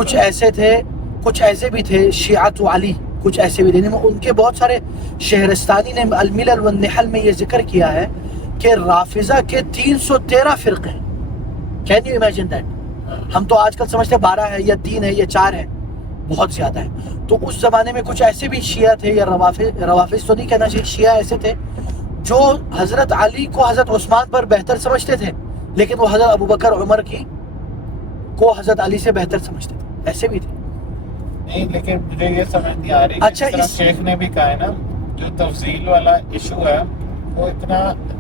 کچھ ایسے بھی تھے شیعۃ علی، کچھ ایسے بھی دینے میں ان کے بہت سارے شہرستانی نے الملل والنحل میں یہ ذکر کیا ہے کہ رافضہ کے 313 فرقے ہیں. Can you imagine that? ہم تو آج کل سمجھتے 12 ہے یا 3 ہے یا 4 ہے، بہت زیادہ ہے. تو اس زمانے میں کچھ ایسے بھی شیعہ تھے یا روافظ تو نہیں کہنا چاہیے، شیعہ ایسے تھے جو حضرت علی کو حضرت عثمان پر بہتر سمجھتے تھے، لیکن وہ حضرت ابوبکر عمر کو حضرت علی سے بہتر سمجھتے تھے. ایسے بھی تھے. نہیں، لیکن مجھے یہ سمجھ نہیں آ رہی اچھا، جس طرح شیخ نے بھی کہا ہے نا، جو تفضیل والا ایشو ہے وہ اتنا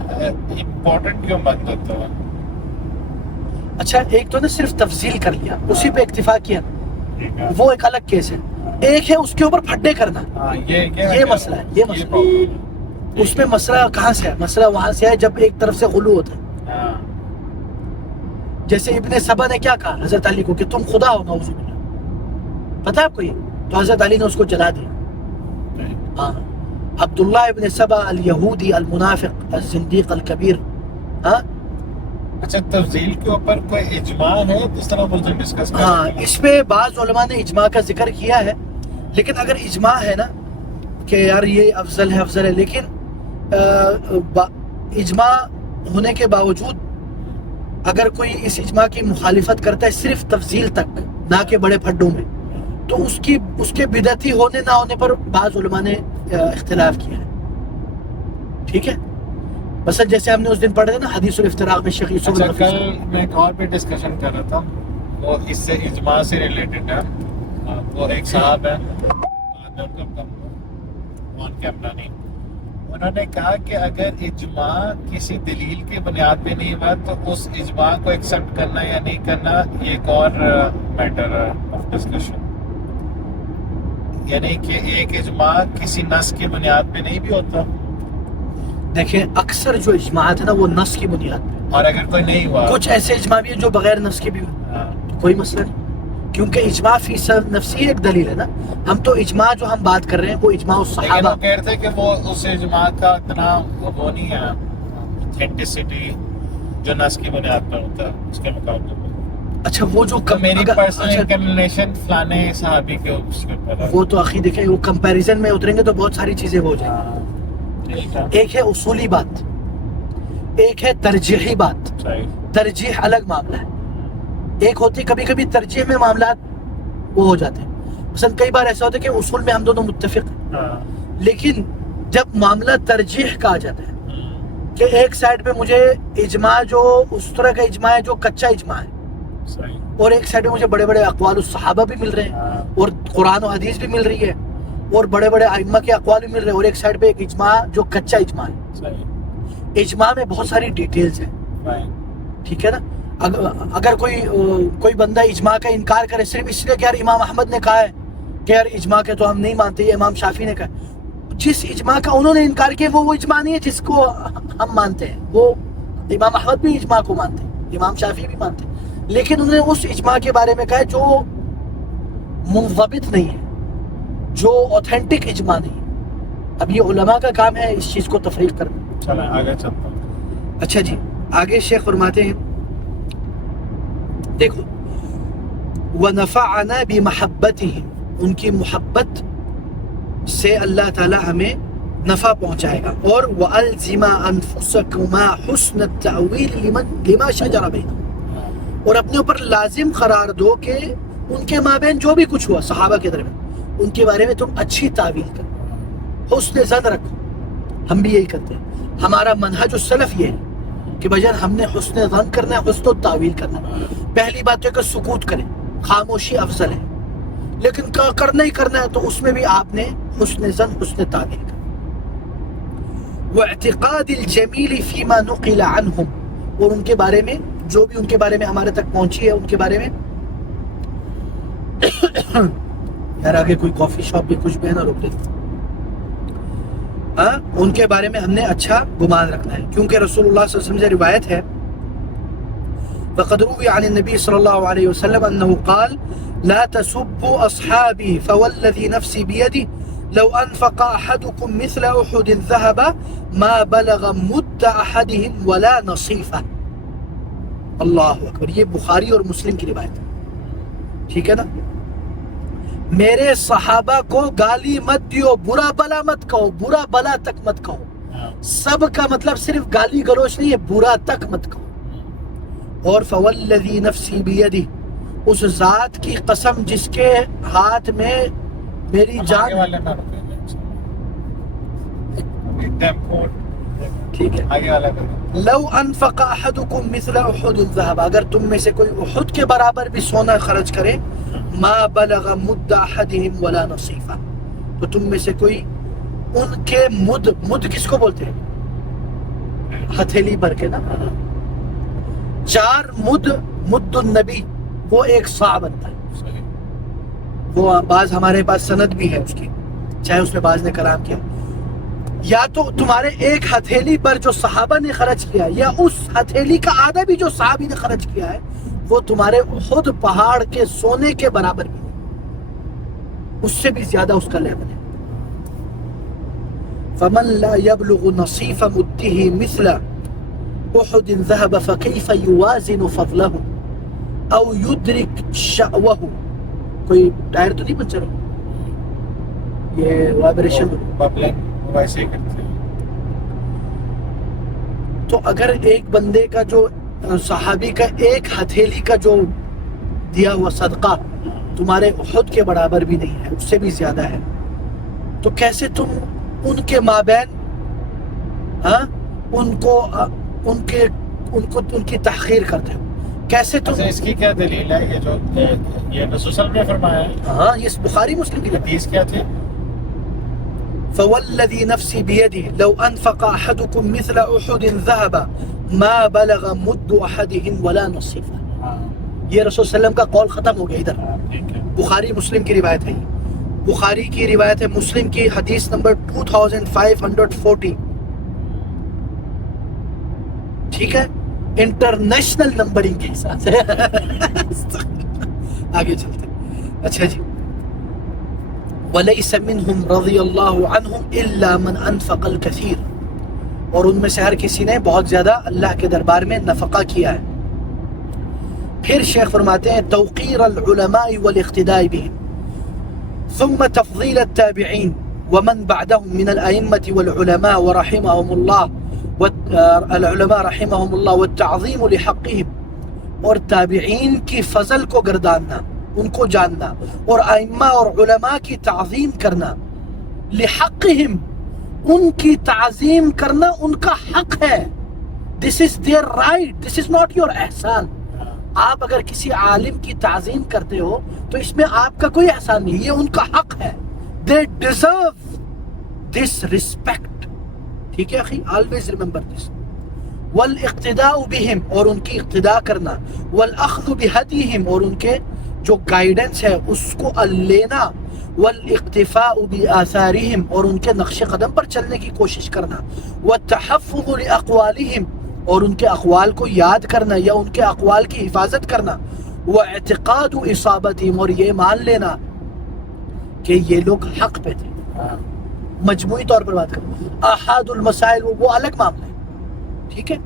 امپورٹنٹ کیوں بن جاتا ہے؟ اچھا، ایک تو نے صرف تفضیل کر لیا، اسی پہ اکتفا کیا، ٹھیک ہے، وہ ایک الگ کیس ہے. ایک ہے اس کے اوپر پھڈے کرنا، ہاں، یہ مسئلہ ہے. یہ مسئلہ problem ہے. اس میں مسئلہ کہاں سے ہے؟ مسئلہ وہاں سے ہے جب ایک طرف سے غلو ہوتا ہے. ہاں، جیسے ابن سبا نے کیا کہا حضرت علی کو کہ تم خدا ہو، نعوذ باللہ. پتہ ہے آپ کو یہ؟ تو حضرت علی نے اس کو جلا دیا. ہاں، عبداللہ ابن سبا الیہودی المنافق الزندیق الکبیر. ہاں اچھا، تفضیل کے اوپر کوئی اجماع ہے جس طرح مجھے ڈسکس کریں؟ ہاں، اس پہ بعض علماء نے اجماع کا ذکر کیا ہے، لیکن اگر اجماع ہے نا کہ یار یہ افضل ہے، لیکن اجماع ہونے کے باوجود اگر کوئی اس اجماع کی مخالفت کرتا ہے صرف تفضیل تک، نہ کہ بڑے پھڈوں میں، تو اس کے بدعتی ہونے نہ ہونے پر بعض علماء نے اختلاف کیا ہے. ٹھیک ہے، مثلا جیسے ہم نے اس دن پڑھے تھے نا حدیث الافتراق میں شیخ یوسف اچھا، القفی کل میں ایک اور بھی ڈسکشن کر رہا تھا، وہ اس سے اجماع سے ریلیٹڈ ہے. وہ ایک صاحب ہے، آن کیمرہ نہیں، انہوں نے کہا کہ اگر اجماع کسی دلیل کی بنیاد پہ نہیں ہوا تو اس اجماع کو ایکسیپٹ کرنا یا نہیں کرنا یہ ایک اور میٹر آف ڈسکشن. یعنی کہ ایک اجماع کسی نص کی بنیاد پہ نہیں بھی ہوتا. دیکھیں اکثر جو اجماعات ہے نا وہ نص کی بنیاد پہ، اور اگر کوئی نہیں ہوا، کچھ ایسے اجماع بھی ہیں جو بغیر نص کے بھی ہوتے ہاں، ہیں، تو کوئی مسئلہ نہیں، کیونکہ اجماع فی نفسی ایک دلیل ہے نا. ہم تو اجماع جو ہم بات کر رہے ہیں وہ اجماع لیکن الصحابہ. وہ کہہ رہے تھے کہ وہ اس اجماع کا اتنا وہ نہیں ہے اتھینٹسٹی جو نص کی بنیاد پر ہوتا ہے اس کے مقابلے میں. اچھا، وہ جو تو میری پرسنل اچھا، انکلینیشن فلانے صحابی کے اس کے اوپر ہے. وہ تو آخری دیکھیں وہ کمپیریزن میں اتریں گے تو بہت ساری چیزیں ہو جائیں ہاں، ٹھیک ہے، گی. ایک ہے اصولی بات، ایک ہے ترجیحی بات. صحیح. ترجیح الگ معاملہ ہے. ایک ہوتی کبھی کبھی ترجیح میں معاملات وہ ہو جاتے ہیں، مثلا کئی بار ایسا ہوتا ہے کہ اصول میں ہم دونوں متفق ہیں، ہاں، لیکن جب معاملہ ترجیح کا آ جاتا ہے کہ ایک سائڈ پہ مجھے اجماع جو اس طرح کا اجماع ہے جو کچا اجماع ہے، صحیح. اور ایک سائڈ پہ مجھے بڑے بڑے اقوال الصحابہ بھی مل رہے ہیں ہاں، اور قرآن و حدیث بھی مل رہی ہے اور بڑے بڑے ائمہ کے اقوال بھی مل رہے ہیں، اور ایک سائڈ پہ ایک اجماع جو کچا اجماع ہے. صحیح. اجماع میں بہت ساری ڈیٹیلز ہیں. Right. ٹھیک ہے نا، اگر کوئی بندہ اجماع کا انکار کرے صرف اس لیے کہ یار امام احمد نے کہا ہے کہ یار اجماع کے تو ہم نہیں مانتے، یہ امام شافعی نے کہا، جس اجماع کا انہوں نے انکار کیا وہ اجماع نہیں ہے جس کو ہم مانتے ہیں. وہ امام احمد بھی اجماع کو مانتے ہیں، امام شافعی بھی مانتے ہیں، لیکن انہوں نے اس اجماع کے بارے میں کہا ہے جو منضبط نہیں ہے، جو اوتھینٹک اجماع نہیں ہے. اب یہ علماء کا کام ہے اس چیز کو تفریق کرنا. چلیں آگے چلتا ہوں. اچھا جی، آگے شیخ فرماتے ہیں، دیکھو وَنَفَعَنَا بِمَحَبَّتِهِمْ، ان کی محبت سے اللہ تعالی ہمیں نفع پہنچائے گا. اور وَأَلْزِمَا أَنفُسَكُمَا حُسْنَ التَّأْوِيلِ لِمَا شَجَرَ بَيْنَهُمْ، اور اپنے اوپر لازم قرار دو کہ ان کے مابین جو بھی کچھ ہوا صحابہ کے درمیان ان کے بارے میں تم اچھی تعویل کرو، حسن ظن رکھو. ہم بھی یہی کرتے ہیں، ہمارا منہج السلف یہ ہے کہ بھائی ہم نے حسن ظن کرنا ہے، حسن تعویل کرنا ہے. پہلی بات ہے کہ سکوت کریں، خاموشی افضل ہے، لیکن کرنا ہی کرنا ہے تو اس میں بھی آپ نے حسن ظن حسن تعویل کرنا. واعتقاد الجمیل فیما نقل عنہم، اور ان کے بارے میں جو بھی ان کے بارے میں ہمارے تک پہنچی ہے ان کے بارے میں یار آگے کوئی کافی شاپ بھی کچھ بھی ہے نا، روک دیتے، ان کے بارے میں ہم نے اچھا گمان رکھنا ہے، کیونکہ رسول اللہ صلی اللہ علیہ وسلم سے روایت ہے فقد روی عن النبی صلی اللہ علیہ وسلم انه قال لا تسبوا اصحابی فوالذی نفسی بیدی لو انفق احدکم مثل احد ذهب ما بلغ مد احدهم ولا نصیفہ. اللہ اکبر، یہ بخاری اور مسلم کی روایت ہے. ٹھیک ہے نا، میرے صحابہ کو گالی مت دیو، برا بلا مت کہو، برا بلا تک مت کہو. سب کا مطلب صرف گالی گلوچ نہیں ہے، برا تک مت کہو. اور فوالذی نفسی بیدی، اس ذات کی قسم جس کے ہاتھ میں میری جان. ٹھیک ہے، لو انفق احدکم مثل احد ذهب، اگر تم میں سے کوئی احد کے برابر بھی سونا خرچ کرے، ما بلغ مد احدهم ولا نصیفہ، تو تم میں سے کوئی ان کے مد کس کو بولتے ہیں؟ ہتھیلی بھر کے نا، 4 مد النبی، وہ 1 صاع بنتا ہے. وہ بعض ہمارے پاس سند بھی ہے اس کی، چاہے اس میں بعض نے کلام کیا. یا تو تمہارے ایک ہتھیلی پر جو صحابہ نے خرچ کیا، یا اس ہتھیلی کا آدھا بھی جو صحابی نے خرچ کیا ہے، وہ تمہارے احد پہاڑ کے سونے کے برابر بھی ہے، اس سے بھی زیادہ اس کا لیول ہے. فمن لا يبلغ نصیف مدہ مثل احد ذهب فكيف يوازن فضله او يدرك شأوه. کوئی ٹائر تو نہیں بچ رہا، یہ وائبریشن ویسے ہی کرتے ہیں. تو اگر ایک بندے کا جو صحابی کا ایک ہتھیلی کا جو دیا ہوا صدقہ تمہارے احد کے برابر بھی نہیں ہے، اس سے بھی زیادہ ہے، تو کیسے تم ان کے مابین ان کی تحقیر کرتے ہو؟ کیسے تم؟ اس کی کیا دلیل ہے؟ یہ جو یہ رسول صلی اللہ علیہ وسلم نے فرمایا ہے. ہاں، یہ بخاری مسلم کی حدیث کیا تھی؟ فوالذی نفسی بیدہ لو انفق احدکم مثل احد ذهب ما بلغ مد احدهم ولا نصیفہ. یہ رسول صلی اللہ علیہ وسلم کا قول ختم ہو گیا. ادھر بخاری مسلم کی روایت ہے، بخاری کی روایت ہے، مسلم کی حدیث نمبر 2540. ٹھیک ہے، انٹرنیشنل نمبرنگ کے حساب سے. آگے چلتے. اچھا جی، وَلَيْسَ مِنْهُمْ رَضِيَ اللَّهُ عَنْهُمْ إِلَّا مَنْ أَنْفَقَ الْكَثِيرَ، اور ان میں سے ہر کسی نے بہت زیادہ اللہ کے دربار میں نفقہ کیا ہے. پھر شیخ فرماتے ہیں توقیر العلماء والاقتداء بهم، ثم تفضيل التابعين ومن بعدهم من الأئمة والعلماء ورحمهم الله والعلماء رحمهم الله والتعظيم لحقهم، اور تابعین کی فضل کو گرداننا، ان کو جاننا، اور ائمہ اور علماء کی تعظیم کرنا. لحقهم، ان کی تعظیم کرنا ان کا حق ہے. This is their right, this is not your احسان. آپ اگر کسی عالم کی تعظیم کرتے ہو تو اس میں آپ کا کوئی احسان نہیں، یہ ان کا حق ہے. They deserve this respect. ٹھیک ہے اخی، always remember this. والاقتداء بهم، اور ان کی اقتداء کرنا. والاخذ بهديهم، اور ان کے جو گائیڈنس ہے اس کو لینا. والاقتفاء بآثارهم، اور ان کے نقش قدم پر چلنے کی کوشش کرنا. والتحفظ لأقوالهم، اور ان کے اقوال کو یاد کرنا یا ان کے اقوال کی حفاظت کرنا. واعتقاد اصابتهم، اور یہ مان لینا کہ یہ لوگ حق پہ تھے. مجموعی طور پر بات کریں، احاد المسائل وہ الگ معاملہ ہے. ٹھیک ہے،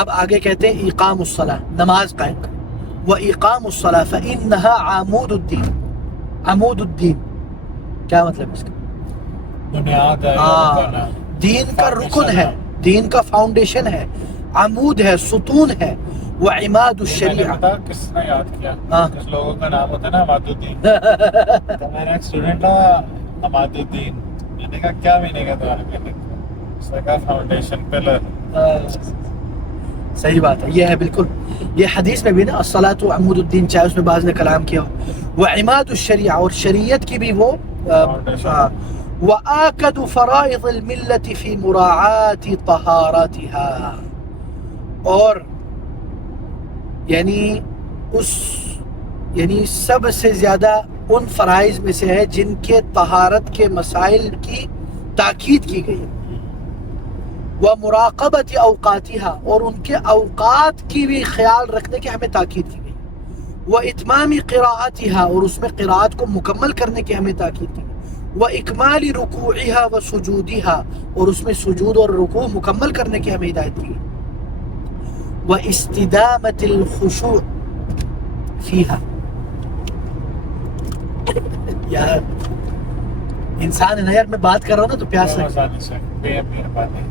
اب آگے کہتے ہیں اقام الصلاۃ، نماز قائم کریں. وَإِقَامُ الصَّلَاةِ فَإِنَّهَا عَمُودُ الدِّينِ. عمود الدین کیا مطلب اس کا؟ بنیاد ہے، دین کا رکن ہے، دین کا فاؤنڈیشن ہے، عمود ہے، ستون ہے. وعماد الشریعہ. کس نے یاد کیا؟ کچھ لوگوں کا نام ہوتا ہے نا عماد الدین. تو میرا ایک اسٹوڈنٹ تھا عماد الدین، میں نے کہا کیا معنی کا تمہارا کہنے کا؟ اس نے کہا فاؤنڈیشن پلر. صحیح بات ہے، یہ ہے بالکل. یہ حدیث میں بھی نا الصلاۃ عمود الدین، چاہے اس میں بعض نے کلام کیا ہو. وعماد الشریعہ، اور شریعت کی بھی وہ. وآکد فرائض الملت فی مراعات طہارتها، اور یعنی سب سے زیادہ ان فرائض میں سے ہے جن کے طہارت کے مسائل کی تاکید کی گئی. ومراقبت اوقاتها، اور ان کے اوقات کی بھی خیال رکھنے کی ہمیں تاکید کی گئی. واتمام قراءتها، اور اس میں قراءت کو مکمل کرنے کی ہمیں تاکید کی گئی. وإکمال رکوعها وسجودها، اور اس میں سجود اور رکوع مکمل کرنے کی ہمیں ہدایت کی. واستدامة الخشوع فيها، یار انسان ہے نا یار, میں بات کر رہا ہوں نا تو پیاس لگ. آسانی سے بے مہربانی.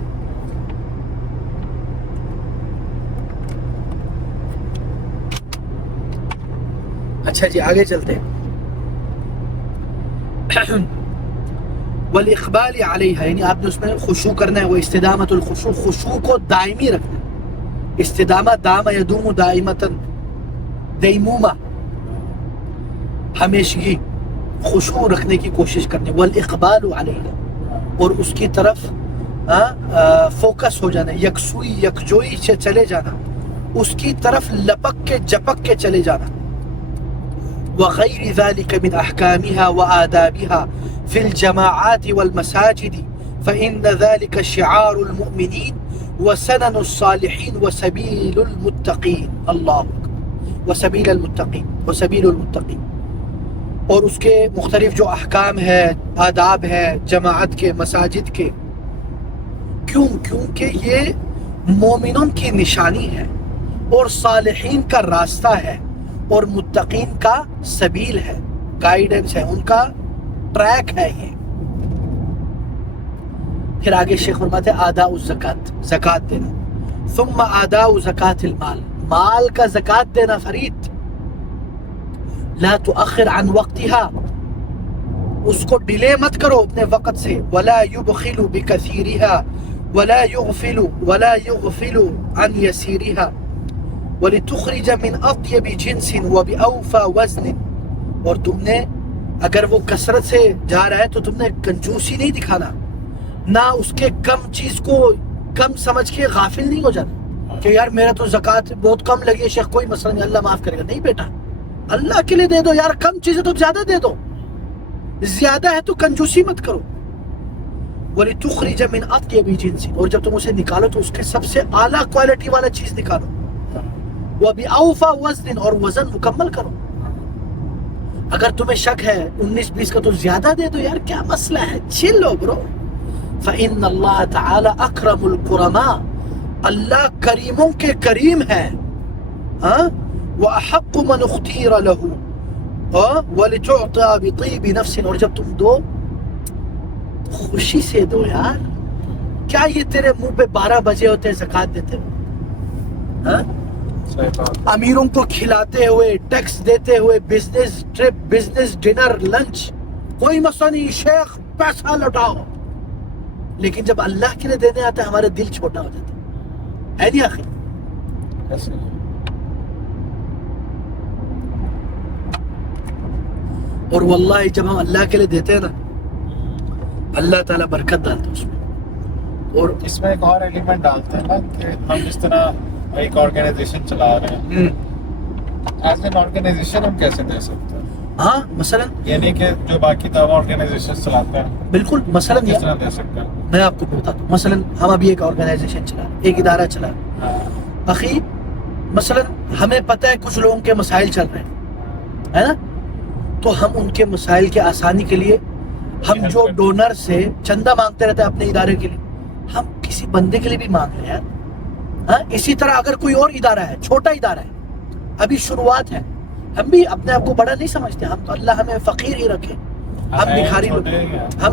اچھا جی آگے چلتے ہیں. والاقبال علیہا, یعنی آپ نے اس میں خشوع کرنا ہے. وہ استدامت الخشوع, خشوع کو دائمی رکھنا. استدامہ دام یدوم دائمتن, دیمومہ ہمیشگی, خشوع رکھنے کی کوشش کرنی. والاقبال علیہا, اور اس کی طرف فوکس ہو جانا, یکسوئی یکجوئی سے چلے جانا, اس کی طرف لپک کے جپک کے چلے جانا. وغير ذلك من أحكامها وآدابها في الجماعات والمساجد فإن ذلك شعار المؤمنين وسنن الصالحين وسبيل المتقين. الله أكبر. وسبيل المتقين, وسبيل المتقين. اور اس کے مختلف جو احکام ہے, آداب ہے جماعت کے, مساجد کے. کیونکہ یہ مومنوں کی نشانی ہے اور صالحین کا راستہ ہے اور متقین کا سبیل ہے, گائیڈنس ہے, ان کا ٹریک ہے یہ. پھر آگے شیخ فرماتے ہیں آداء الزکات, زکات دینا. ثم آداء زکات المال, مال کا زکات دینا فرید. لا تؤخر عن وقتها, اس کو ڈیلے مت کرو اپنے وقت سے. ولا يبخل بكثيرها ولا يغفل عن يسيرها وَلِتُخْرِجَ مِنْ أَطْيَبِ جِنْسٍ وَبِأَوْفَى وَزْنٍ. اور تم نے اگر وہ کثرت سے جا رہا ہے تو تم نے کنجوسی نہیں دکھانا, نہ اس کے کم چیز کو کم سمجھ کے غافل نہیں ہو جانا کہ یار میرا تو زکوٰۃ بہت کم لگی ہے شیخ, کوئی مسئلہ نہیں, اللہ معاف کرے گا. نہیں بیٹا, اللہ کے لیے دے دو یار, کم چیزیں تو زیادہ دے دو, زیادہ ہے تو کنجوسی مت کرو. وَلِتُخْرِجَ مِنْ أَطْيَبِ جِنْسٍ, اور جب تم اسے نکالو تو اس کے سب سے اعلیٰ کوالٹی والا چیز نکالو. وَبِأَوْفَى وَزْنٍ, اور وزن مکمل کرو. اگر تمہیں شک ہے 19-20 کا تو زیادہ دے دو یار, کیا مسئلہ ہے, چل لو برو. فَإِنَّ اللَّهَ تَعَالَى أَكْرَمُ الْكُرَمَاء, اللہ کریموں کے کریم ہے. وَأَحَقُّ مَنْ اُخْتِيرَ لَهُ وَلِتُعْطَى بِطِيبِ نَفْسٍ, اور جب تم دو خوشی سے دو یار. کیا یہ تیرے منہ پہ 12 بجے ہوتے زکوٰۃ دیتے ہو؟ امیروں کو کھلاتے ہوئے, ٹیکس دیتے ہوئے, business trip, business dinner, lunch, کوئی مسئلہ نہیں, شیخ پیسہ لوٹاؤ. لیکن جب اللہ کے لیے دینے آتا ہے ہمارے دل چھوٹا ہو جاتا ہے نہیں آخر. اور واللہ جب ہم اللہ کے لیے دیتے ہیں نا, اللہ تعالیٰ برکت ڈالتا ہے اس میں. اور اس میں ایک اور ایلیمنٹ ڈالتے ہیں نا کہ ہم جس طرح ایک آرگنائزیشن چلا رہے ہیں, ایز این آرگنائزیشن ہم کیسے دے سکتے ہیں؟ ہاں مثلا یعنی کہ جو باقی دعوی آرگنائزیشن چلاتے ہیں بالکل, مثلا کس طرح دے سکتے ہیں؟ میں آپ کو بتاتا ہوں. مثلا ہم ابھی ایک آرگنائزیشن چلا رہے ہیں, ایک ادارہ چلا رہے ہیں. اخی مثلا ہمیں پتہ ہے کچھ لوگوں کے مسائل چل رہے ہیں, ہے نا, تو ہم ان کے مسائل کے آسانی کے لیے ہم جو ڈونر سے چندہ مانگتے رہتے ہیں اپنے ادارے کے لیے, ہم کسی بندے کے لیے بھی مانگ رہے ہیں یار. اسی طرح اگر کوئی اور ادارہ ہے, چھوٹا ادارہ ہے, ابھی شروعات ہے, ہم بھی اپنے آپ کو بڑا نہیں سمجھتے, ہم تو اللہ ہمیں فقیر ہی رکھے, ہم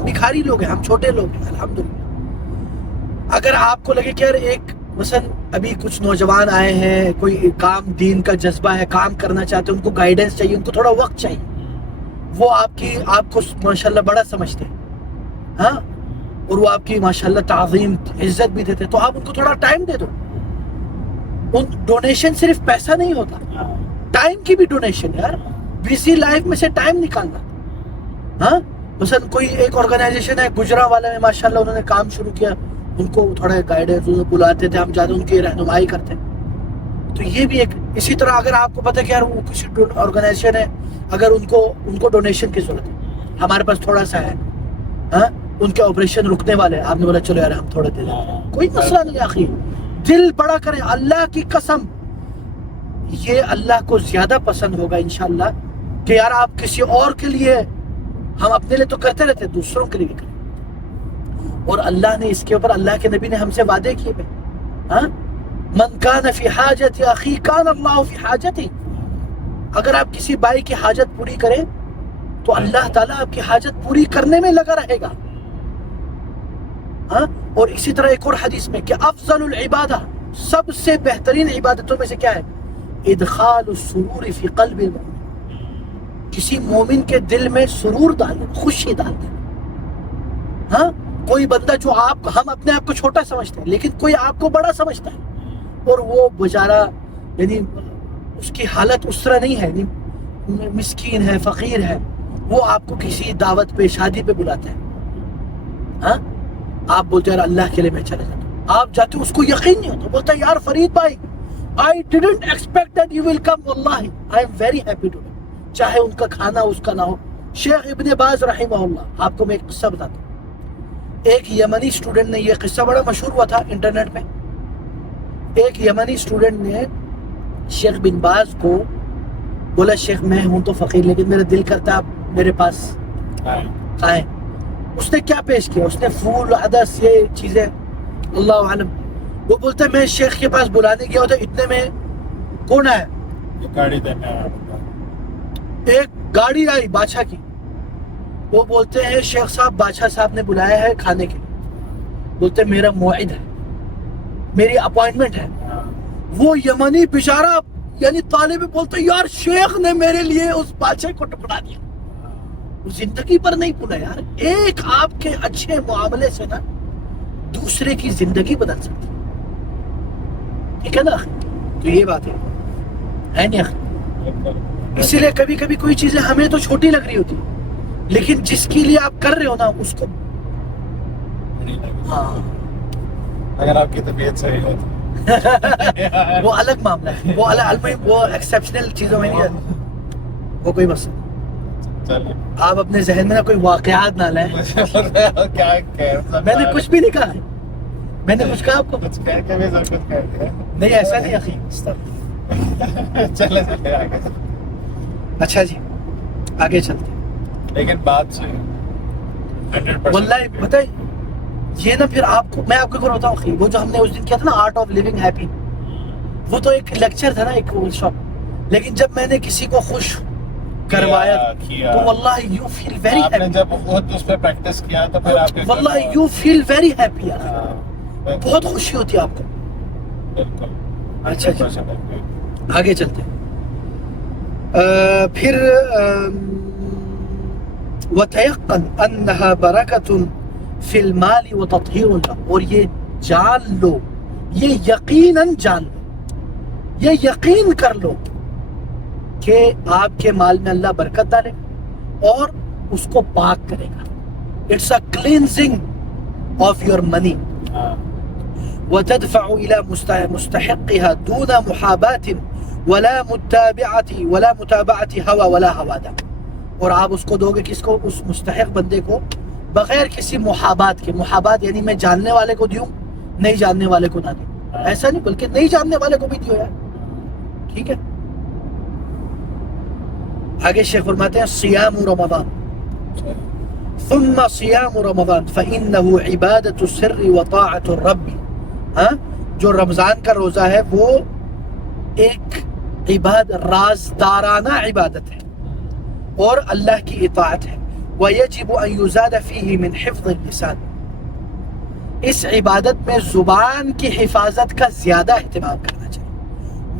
بھکاری لوگ ہیں, ہم چھوٹے لوگ ہیں الحمدللہ. اگر آپ کو لگے کہ یار ایک مثلا ابھی کچھ نوجوان آئے ہیں, کوئی کام دین کا جذبہ ہے, کام کرنا چاہتے ہیں, ان کو گائیڈنس چاہیے, ان کو تھوڑا وقت چاہیے, وہ آپ کو ماشاءاللہ بڑا سمجھتے ہیں, ہاں, اور وہ آپ کی ماشاءاللہ تعظیم عزت بھی دیتے ہیں, تو آپ ان کو تھوڑا ٹائم دے دو. ان ڈونیشن صرف پیسہ نہیں ہوتا, ٹائم کی بھی ڈونیشن یار, بیزی لائف میں سے ٹائم نکالنا. ہاں مثلا کوئی ایک آرگنائزیشن ہے گجرانوالہ میں, ماشاءاللہ انہوں نے کام شروع کیا, ان کو تھوڑا گائیڈنس بلاتے تھے, ہم زیادہ ان کی رہنمائی کرتے ہیں. تو یہ بھی ایک. اسی طرح اگر آپ کو پتہ ہے کہ یار وہ کسی آرگنائزیشن ہے, اگر ان کو ڈونیشن کی ضرورت ہے, ہمارے پاس تھوڑا سا ہے, ہاں, ان کے آپریشن رکنے والے, آپ نے بولا چلو یار ہم تھوڑا دے دیں, کوئی مسئلہ نہیں آخری. دل بڑا کریں, اللہ کی قسم یہ اللہ کو زیادہ پسند ہوگا انشاءاللہ کہ یار آپ کسی اور کے لیے, ہم اپنے لیے تو کرتے رہتے, دوسروں کے لیے بھی کریں. اور اللہ نے اس کے اوپر, اللہ کے نبی نے ہم سے وعدے کیے ہیں, ہاں, من کان فی حاجت اخی کان اللہ فی حاجتی. اگر آپ کسی بھائی کی حاجت پوری کریں تو اللہ تعالیٰ آپ کی حاجت پوری کرنے میں لگا رہے گا. ہاں، اور اسی طرح ایک اور حدیث میں کہ افضل العبادہ، سب سے بہترین عبادتوں میں سے کیا ہے؟ ادخال السرور فی قلب المؤمن، کسی مومن کے دل میں سرور ڈال دینا، خوشی ڈال دینا. ہاں، کوئی بندہ جو ہم اپنے آپ کو چھوٹا سمجھتے ہیں لیکن کوئی آپ کو بڑا سمجھتا ہے، اور وہ بیچارہ یعنی اس کی حالت اس طرح نہیں ہے، یعنی مسکین ہے، فقیر ہے، وہ آپ کو کسی دعوت پہ، شادی پہ بلاتا ہے. ہاں، آپ بولتے ہیں اللہ کے لیے میں چلے جاتا ہوں، آپ جاتے ہو، اس کو یقین نہیں ہوتا، بولتا ہے یار فرید بھائی I didn't expect that you will come, واللہ I am very happy to. چاہے ان کا کھانا اس کا نہ ہو. شیخ ابن باز رحمہ اللہ، آپ کو میں ایک قصہ بتاتا ہوں. ایک یمنی اسٹوڈنٹ نے، یہ قصہ بڑا مشہور ہوا تھا انٹرنیٹ پہ، ایک یمنی اسٹوڈنٹ نے شیخ بن باز کو بولا شیخ میں ہوں تو فقیر لیکن میرا دل کرتا آپ میرے پاس آئیں. اس نے کیا پیش کیا؟ اس نے پھول، عدس، یہ چیزیں، اللہ عالم. وہ بولتا ہے میں شیخ کے پاس بلانے گیا ہوتا، اتنے میں کون آیا؟ گاڑی دینے آیا. ایک گاڑی آئی بادشاہ کی. وہ بولتے ہیں شیخ صاحب بادشاہ صاحب نے بلایا ہے کھانے کے لیے. بولتے ہیں میرا موعد ہے، میری اپوائنٹمنٹ ہے. وہ یمنی بیچارہ یعنی طالب بولتے یار شیخ نے میرے لیے اس بادشاہ کو ٹکڑا دیا. زندگی پر نہیں بھولا یار، ایک آپ کے اچھے معاملے سے نا دوسرے کی زندگی بدل سکتی، ٹھیک ہے نا؟ تو یہ بات ہے نہیں اخی؟ اسی لیے کبھی کبھی کوئی چیزیں ہمیں تو چھوٹی لگ رہی ہوتی لیکن جس کے لیے آپ کر رہے ہو نا اس کو، ہاں اگر آپ کی طبیعت صحیح ہو تو وہ الگ معاملہ ہے، وہ الگ، وہ ایکسیپشنل چیزوں میں نہیں جاتی، وہ کوئی مسئلہ. چلیے آپ اپنے ذہن میں نا کوئی واقعات نہ لائیں. کیا میں نے کچھ بھی نہیں کہا ہے، میں نے کچھ کہا آپ کو؟ کچھ کہہ کے بھی سب کچھ کہتے ہیں. نہیں ایسا نہیں اخی. چلے چلے آگے. اچھا جی آگے چلتے ہیں. لیکن بات صحیح 100%. واللہ بتائیں یہ نا پھر آپ کو میں آپ کو بتاؤں اخی، وہ جو ہم نے اس دن کیا تھا نا آرٹ آف لیونگ ہیپی، وہ تو ایک لیکچر تھا نا، ایک ورک شاپ، لیکن جب میں نے کسی کو خوش کروایا تو واللہ یو فیل ویری آپ نے ہیپی. جب خود اس پہ پریکٹس کیا تو پھر آپ واللہ یو فیل ویری ہیپی یار، بالکل بہت خوشی ہوتی ہے آپ کو. اچھا جی 100%. آگے چلتے ہیں. پھر وَتَيَقَّنْ أَنَّهَا بَرَكَةٌ فِي الْمَالِ وَتَطْهِيرٌ لَهُ، اور یہ جان لو، یہ یقیناً جان لو، یہ یقین کر لو کہ آپ کے مال میں اللہ برکت ڈالے اور اس کو پاک کرے گا. It's a cleansing of your money. وتدفع إلى مستحقها دون محاباة ولا متابعة هوى ولا هوادة، اور آپ اس کو دو گے کس کو؟ اس مستحق بندے کو، بغیر کسی محابات کے. محابات یعنی میں جاننے والے کو دیوں، نہیں جاننے والے کو نہ دوں، ایسا نہیں، بلکہ نہیں جاننے والے کو بھی دیو یار، ٹھیک ہے. آگے شیخ فرماتے ہیں صیام رمضان، ثم صیام رمضان فإنه عبادة السر وطاعة الرب. ہاں، جو رمضان کا روزہ ہے وہ ایک رازدارانہ عبادت ہے اور اللہ کی اطاعت ہے. وَيَجِبُ أَن يُزَادَ فِيهِ مِنْ حِفْظِ اللسان، اس عبادت میں زبان کی حفاظت کا زیادہ اہتمام کرنا چاہیے.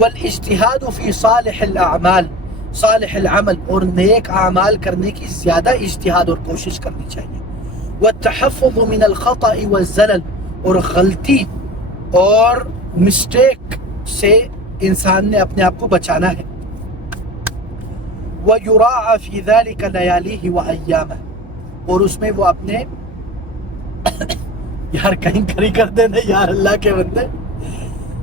والاجتہاد فی صالح الاعمال، صالح العمل، اور نیک اعمال کرنے کی زیادہ اجتہاد اور کوشش کرنی چاہیے. والتحفظ من الخطأ والزلل، اور غلطی اور مسٹیک سے انسان نے اپنے آپ کو بچانا ہے. وَيُرَاعَ فِي ذَلِكَ لَيَالِهِ وَأَيَّامَهُ، اور اس میں وہ اپنے یار کہیں کری کر دینا یار اللہ کے بندے،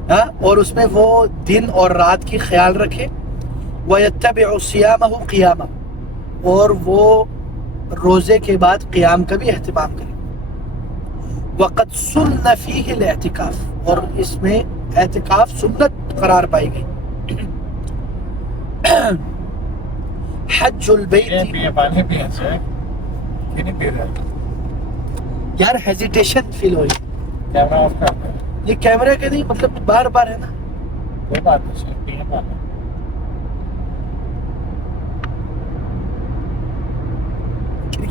ہاں، اور اس میں وہ دن اور رات کی خیال رکھے. وَيَتَّبِعُ صِيَامَهُ قِيَامًا، اور وہ روزے کے بعد قیام کا بھی اہتمام کرے. وقد سن فیہ الاعتکاف، اور اس میں اعتکاف سنت قرار پائی گئی. حج البیت، پانی پیے سے کہ نہیں پی رہے؟ یار ہیزیٹیشن فیل ہوئی. کیمرہ آف کر دیں. یہ کیمرے کے نہیں، مطلب بار بار ہے نا. کوئی بات نہیں، پیے پانی.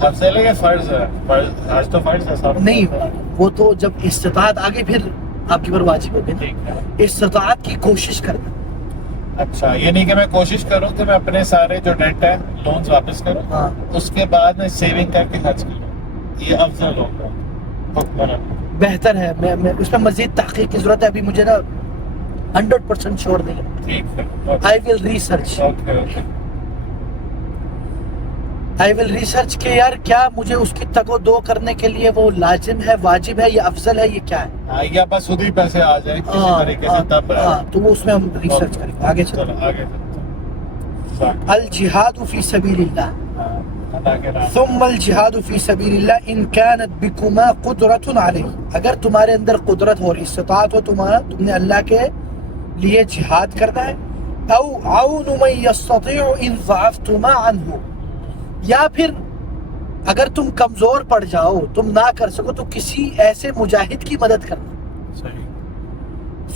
افضل ہے کہ فرض ہے؟ حج تو فرض ہے صاحب. نہیں، وہ تو جب استطاعت آگے پھر آپ کے اوپر واجب ہو گئی نا. ٹھیک ہے. استطاعت کی کوشش کرنا. اچھا، یہ نہیں کہ میں کوشش کروں کہ میں اپنے سارے جو ڈیٹ ہے لونز واپس کروں، ہاں اس کے بعد میں سیونگ کر کے حج کروں، یہ افضل ہوگا حکمران. بہتر ہے. میں اس میں مزید تحقیق کی ضرورت ہے. ابھی مجھے نا 100% شور نہیں ہے. ٹھیک ہے. I will research. Okay okay. I will research کہ یار کیا مجھے اس کی تگ و دو کرنے کے لیے وہ لازم ہے، واجب ہے، یا افضل ہے، یہ کیا ہے. ہاں، یا بس خود ہی پیسے آ جائیں کسی طریقے سے تب ہے. ہاں تو وہ اس میں ہم ریسرچ کریں گے. آگے چلو. چلو آگے چلتے ہیں. الجہاد فی سبیل اللہ. ہاں، اللہ کے نام. ثم الجہاد فی سبیل اللہ ان کانت بکما قدرت علیہ. اگر تمہارے اندر قدرت اور استطاعت ہو تم نے اللہ کے لیے جہاد کرنا ہے. او عون من یستطیع ان ضعفتما عنہ. یا پھر اگر تم کمزور پڑ جاؤ، تم نہ کر سکو، تو کسی ایسے مجاہد کی مدد کرنا. صحیح.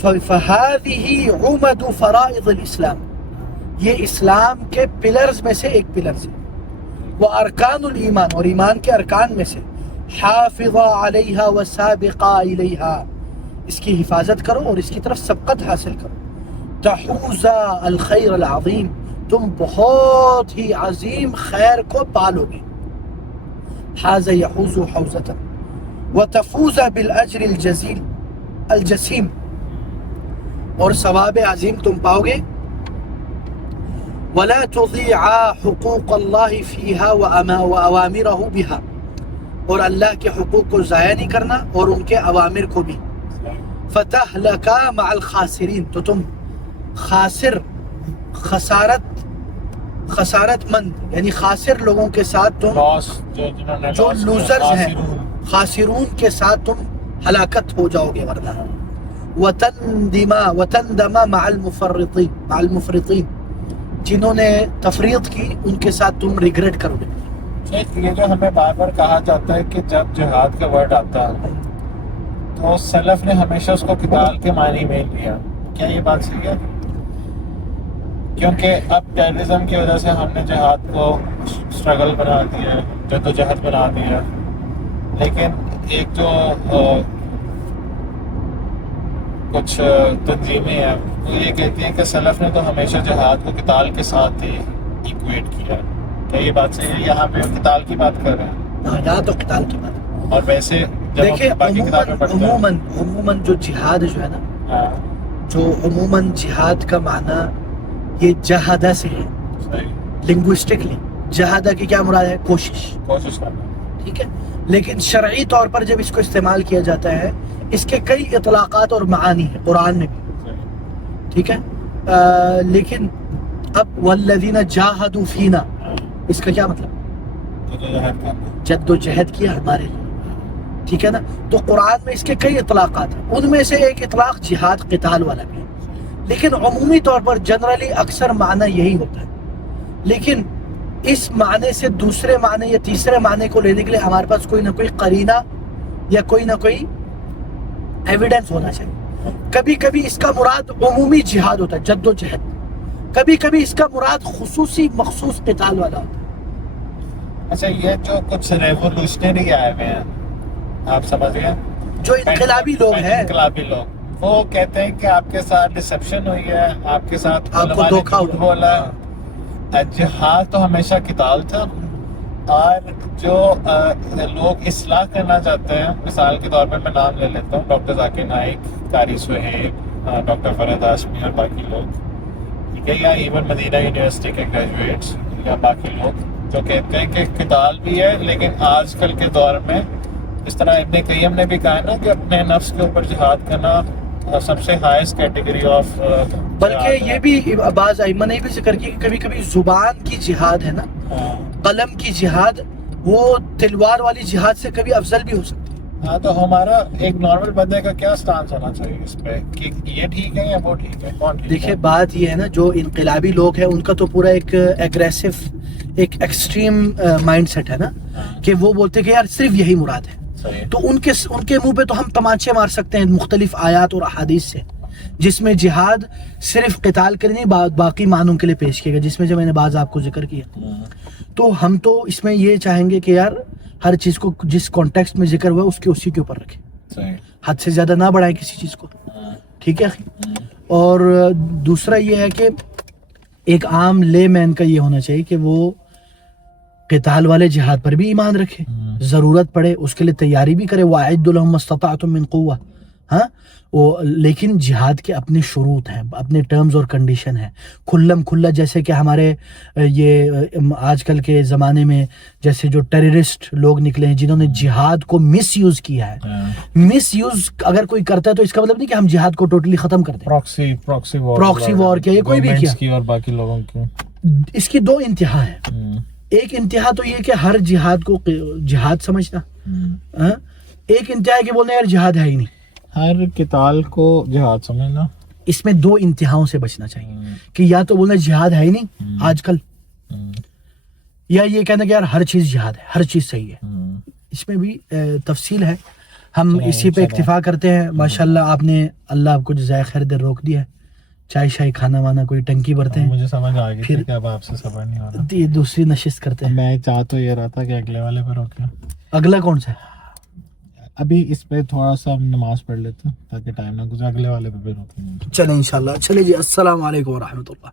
فَهَذِهِ عُمَدُ فَرَائِضِ الْإِسْلام. یہ اسلام کے پلرز میں سے ایک پلر سے. وَأَرْكَانُ الْإِيمَانِ. اور ایمان کے ارکان میں سے. حَافِظَ عَلَيْهَا وَسَابِقَ إِلَيْهَا. اس کی حفاظت کرو اور اس کی طرف سبقت حاصل کرو. تَحُوزَ الْخَيْرَ الْعَظِيمِ. تم بہت ہی عظیم خیر کو پالو گے. حاز یحوز حوزة وتفوز بالأجر الجسیم. اور ثواب عظیم تم پاؤ گے. ولا تضيعا حقوق اللہ فیہا وأوامرہ بہا. اور اللہ کے حقوق کو ضائع نہیں کرنا اور ان کے اوامر کو بھی. فتہلکا مع الخاسرین. تو تم خاسر، خسارت مند یعنی خاسر لوگوں کے ساتھ تم، جو لوزرز ہیں، خاسرون کے ساتھ تم ہلاکت ہو جاؤ گے ورنہ. وتندم مع المفرطین. جنہوں نے تفریط کی ان کے ساتھ تم ریگریٹ کرو گے. یہ جو ہمیں بار بار کہا جاتا ہے کہ جب جہاد کا ورڈ آتا ہے تو سلف نے ہمیشہ اس کو قتال کے معنی میں لیا. کیا یہ بات صحیح ہے؟ کیونکہ اب ٹیررزم کی وجہ سے ہم نے جہاد کو اسٹرگل بنا دیا، جدوجہد بنا دیا. لیکن ایک جو کچھ تنظیمیں ہیں وہ یہ کہتی ہیں کہ سلف نے تو ہمیشہ جہاد کو قتال کے ساتھ ہی ایکویٹ کیا. کیا یہ بات صحیح ہے؟ یہاں پہ قتال کی بات کر رہے ہیں. یہاں تو قتال کی بات. اور ویسے دیکھیں عموماً عموماً جو جہاد جو ہے نا، جو عموماً جہاد کا معنی یہ جہادہ سے ہے. لنگوسٹکلی جہادہ کی کیا مراد ہے؟ کوشش کرنا. ٹھیک ہے. لیکن شرعی طور پر جب اس کو استعمال کیا جاتا ہے اس کے کئی اطلاقات اور معانی ہیں قرآن میں بھی. ٹھیک ہے. لیکن اب والذین جاہدوا فینا، اس کا کیا مطلب؟ جد و جہد کیا ہمارے لیے. ٹھیک ہے نا. تو قرآن میں اس کے کئی اطلاقات ہیں. ان میں سے ایک اطلاق جہاد قتال والا بھی ہے. لیکن عمومی طور پر جنرلی اکثر معنی یہی ہوتا ہے. لیکن اس معنی سے دوسرے معنی یا تیسرے معنی کو لینے کے لیے ہمارے پاس کوئی نہ کوئی قرینہ یا کوئی نہ کوئی ایویڈنس ہونا چاہیے. کبھی کبھی اس کا مراد عمومی جہاد ہوتا ہے، جد و جہد. کبھی کبھی اس کا مراد خصوصی مخصوص قتال والا ہوتا ہے. اچھا، یہ جو کچھ ریولوشنری آئے ہوئے ہیں، آپ سمجھ گئے، جو انقلابی لوگ ہیں، انقلابی لوگ، وہ کہتے ہیں کہ آپ کے ساتھ ڈسپشن ہوئی ہے، آپ کے ساتھ آپ کو دھوکا بولا. جہاد تو ہمیشہ قتال تھا. اور جو لوگ اصلاح کرنا چاہتے ہیں، مثال کے طور پہ میں نام لے لیتا ہوں، ڈاکٹر ذاکر نائک، قاری سہیب، ڈاکٹر فرحت ہاشمی اور باقی لوگ، ٹھیک ہے، یا ایون مدینہ یونیورسٹی کے گریجویٹس یا باقی لوگ جو کہتے ہیں کہ قتال بھی ہے، لیکن آج کل کے دور میں اس طرح ابن قیم نے بھی کہا نا کہ اپنے نفس کے اوپر جہاد کرنا سب سے ہائیسٹ کیٹیگری آف. بلکہ یہ بھی بعض ائمہ نے بھی ذکر کیا کہ کبھی کبھی زبان کی جہاد ہے نا، قلم کی جہاد، وہ تلوار والی جہاد سے کبھی افضل بھی ہو سکتی ہے. ہاں، تو ہمارا ایک نارمل بندے کا کیا سٹانس ہونا چاہیے اس پہ کہ یہ ٹھیک ہے یا وہ ٹھیک ہے؟ کون ٹھیک ہے؟ دیکھیں بات یہ ہے نا، جو انقلابی لوگ ہیں ان کا تو پورا ایک ایگریسو، ایک ایکسٹریم مائنڈ سیٹ ہے نا، کہ وہ بولتے ہیں کہ یار صرف یہی مراد ہے. تو ان کے منہ پہ تو ہم تمانچے مار سکتے ہیں مختلف آیات اور احادیث سے، جس میں جہاد صرف قتال کے نہیں باقی معنوں کے لیے پیش کیا گیا، جس میں جو میں نے بعض آپ کو ذکر کیا. تو ہم تو اس میں یہ چاہیں گے کہ یار ہر چیز کو جس کانٹیکسٹ میں ذکر ہوا ہے اس کے اسی کے اوپر رکھیں, صحیح. حد سے زیادہ نہ بڑھائیں کسی چیز کو, ٹھیک ہے. اور دوسرا یہ ہے کہ ایک عام لے مین کا یہ ہونا چاہیے کہ وہ قتال والے جہاد پر بھی ایمان رکھے, ضرورت پڑے اس کے لیے تیاری بھی کرے, وَأَعِدُّوا لَهُم مَا اسْتَطَعْتُم مِّن قُوَّةٍ, ہاں لیکن جہاد کے اپنے شروط ہیں, اپنے ٹرمز اور کنڈیشن ہیں, کھلم کھلا. جیسے کہ ہمارے یہ آج کل کے زمانے میں جیسے جو ٹیررسٹ لوگ نکلے ہیں جنہوں نے جہاد کو مس یوز کیا ہے, مس یوز اگر کوئی کرتا ہے تو اس کا مطلب نہیں کہ ہم جہاد کو ٹوٹلی ختم کر دیں. پراکسی وار کیا, یہ کوئی بھی کیا, اور باقی لوگوں کی اس کی دو انتہا ہیں. ایک انتہا تو یہ کہ ہر جہاد کو جہاد سمجھنا, ایک انتہا ہے کہ بولنا یار جہاد ہے ہی نہیں, ہر قتال کو جہاد سمجھنا. اس میں دو انتہاؤں سے بچنا چاہیے کہ یا تو بولنا جہاد ہے ہی نہیں آج کل, یا یہ کہنا کہ یار ہر چیز جہاد ہے, ہر چیز صحیح ہے. اس میں بھی تفصیل ہے. ہم اسی پہ اکتفا کرتے ہیں. ماشاءاللہ آپ نے, اللہ آپ کو جزائے خیر دے, روک دیا. چائے شائے کھانا وانا کوئی ٹنکی بھرتے ہیں. مجھے سمجھ آ گئی تھی کہ اب آپ سے صبر نہیں ہو رہا. یہ دوسری نشست کرتے ہیں. میں چاہ تو یہ رہا تھا کہ اگلے والے پہ روکیں. اگلا کون سا ہے؟ ابھی اس پہ تھوڑا سا ہم نماز پڑھ لیتے ہیں تاکہ ٹائم نہ گزرے, اگلے والے پہ روکیں. چلیں انشاءاللہ. چلیں جی, السلام علیکم ورحمۃ اللہ.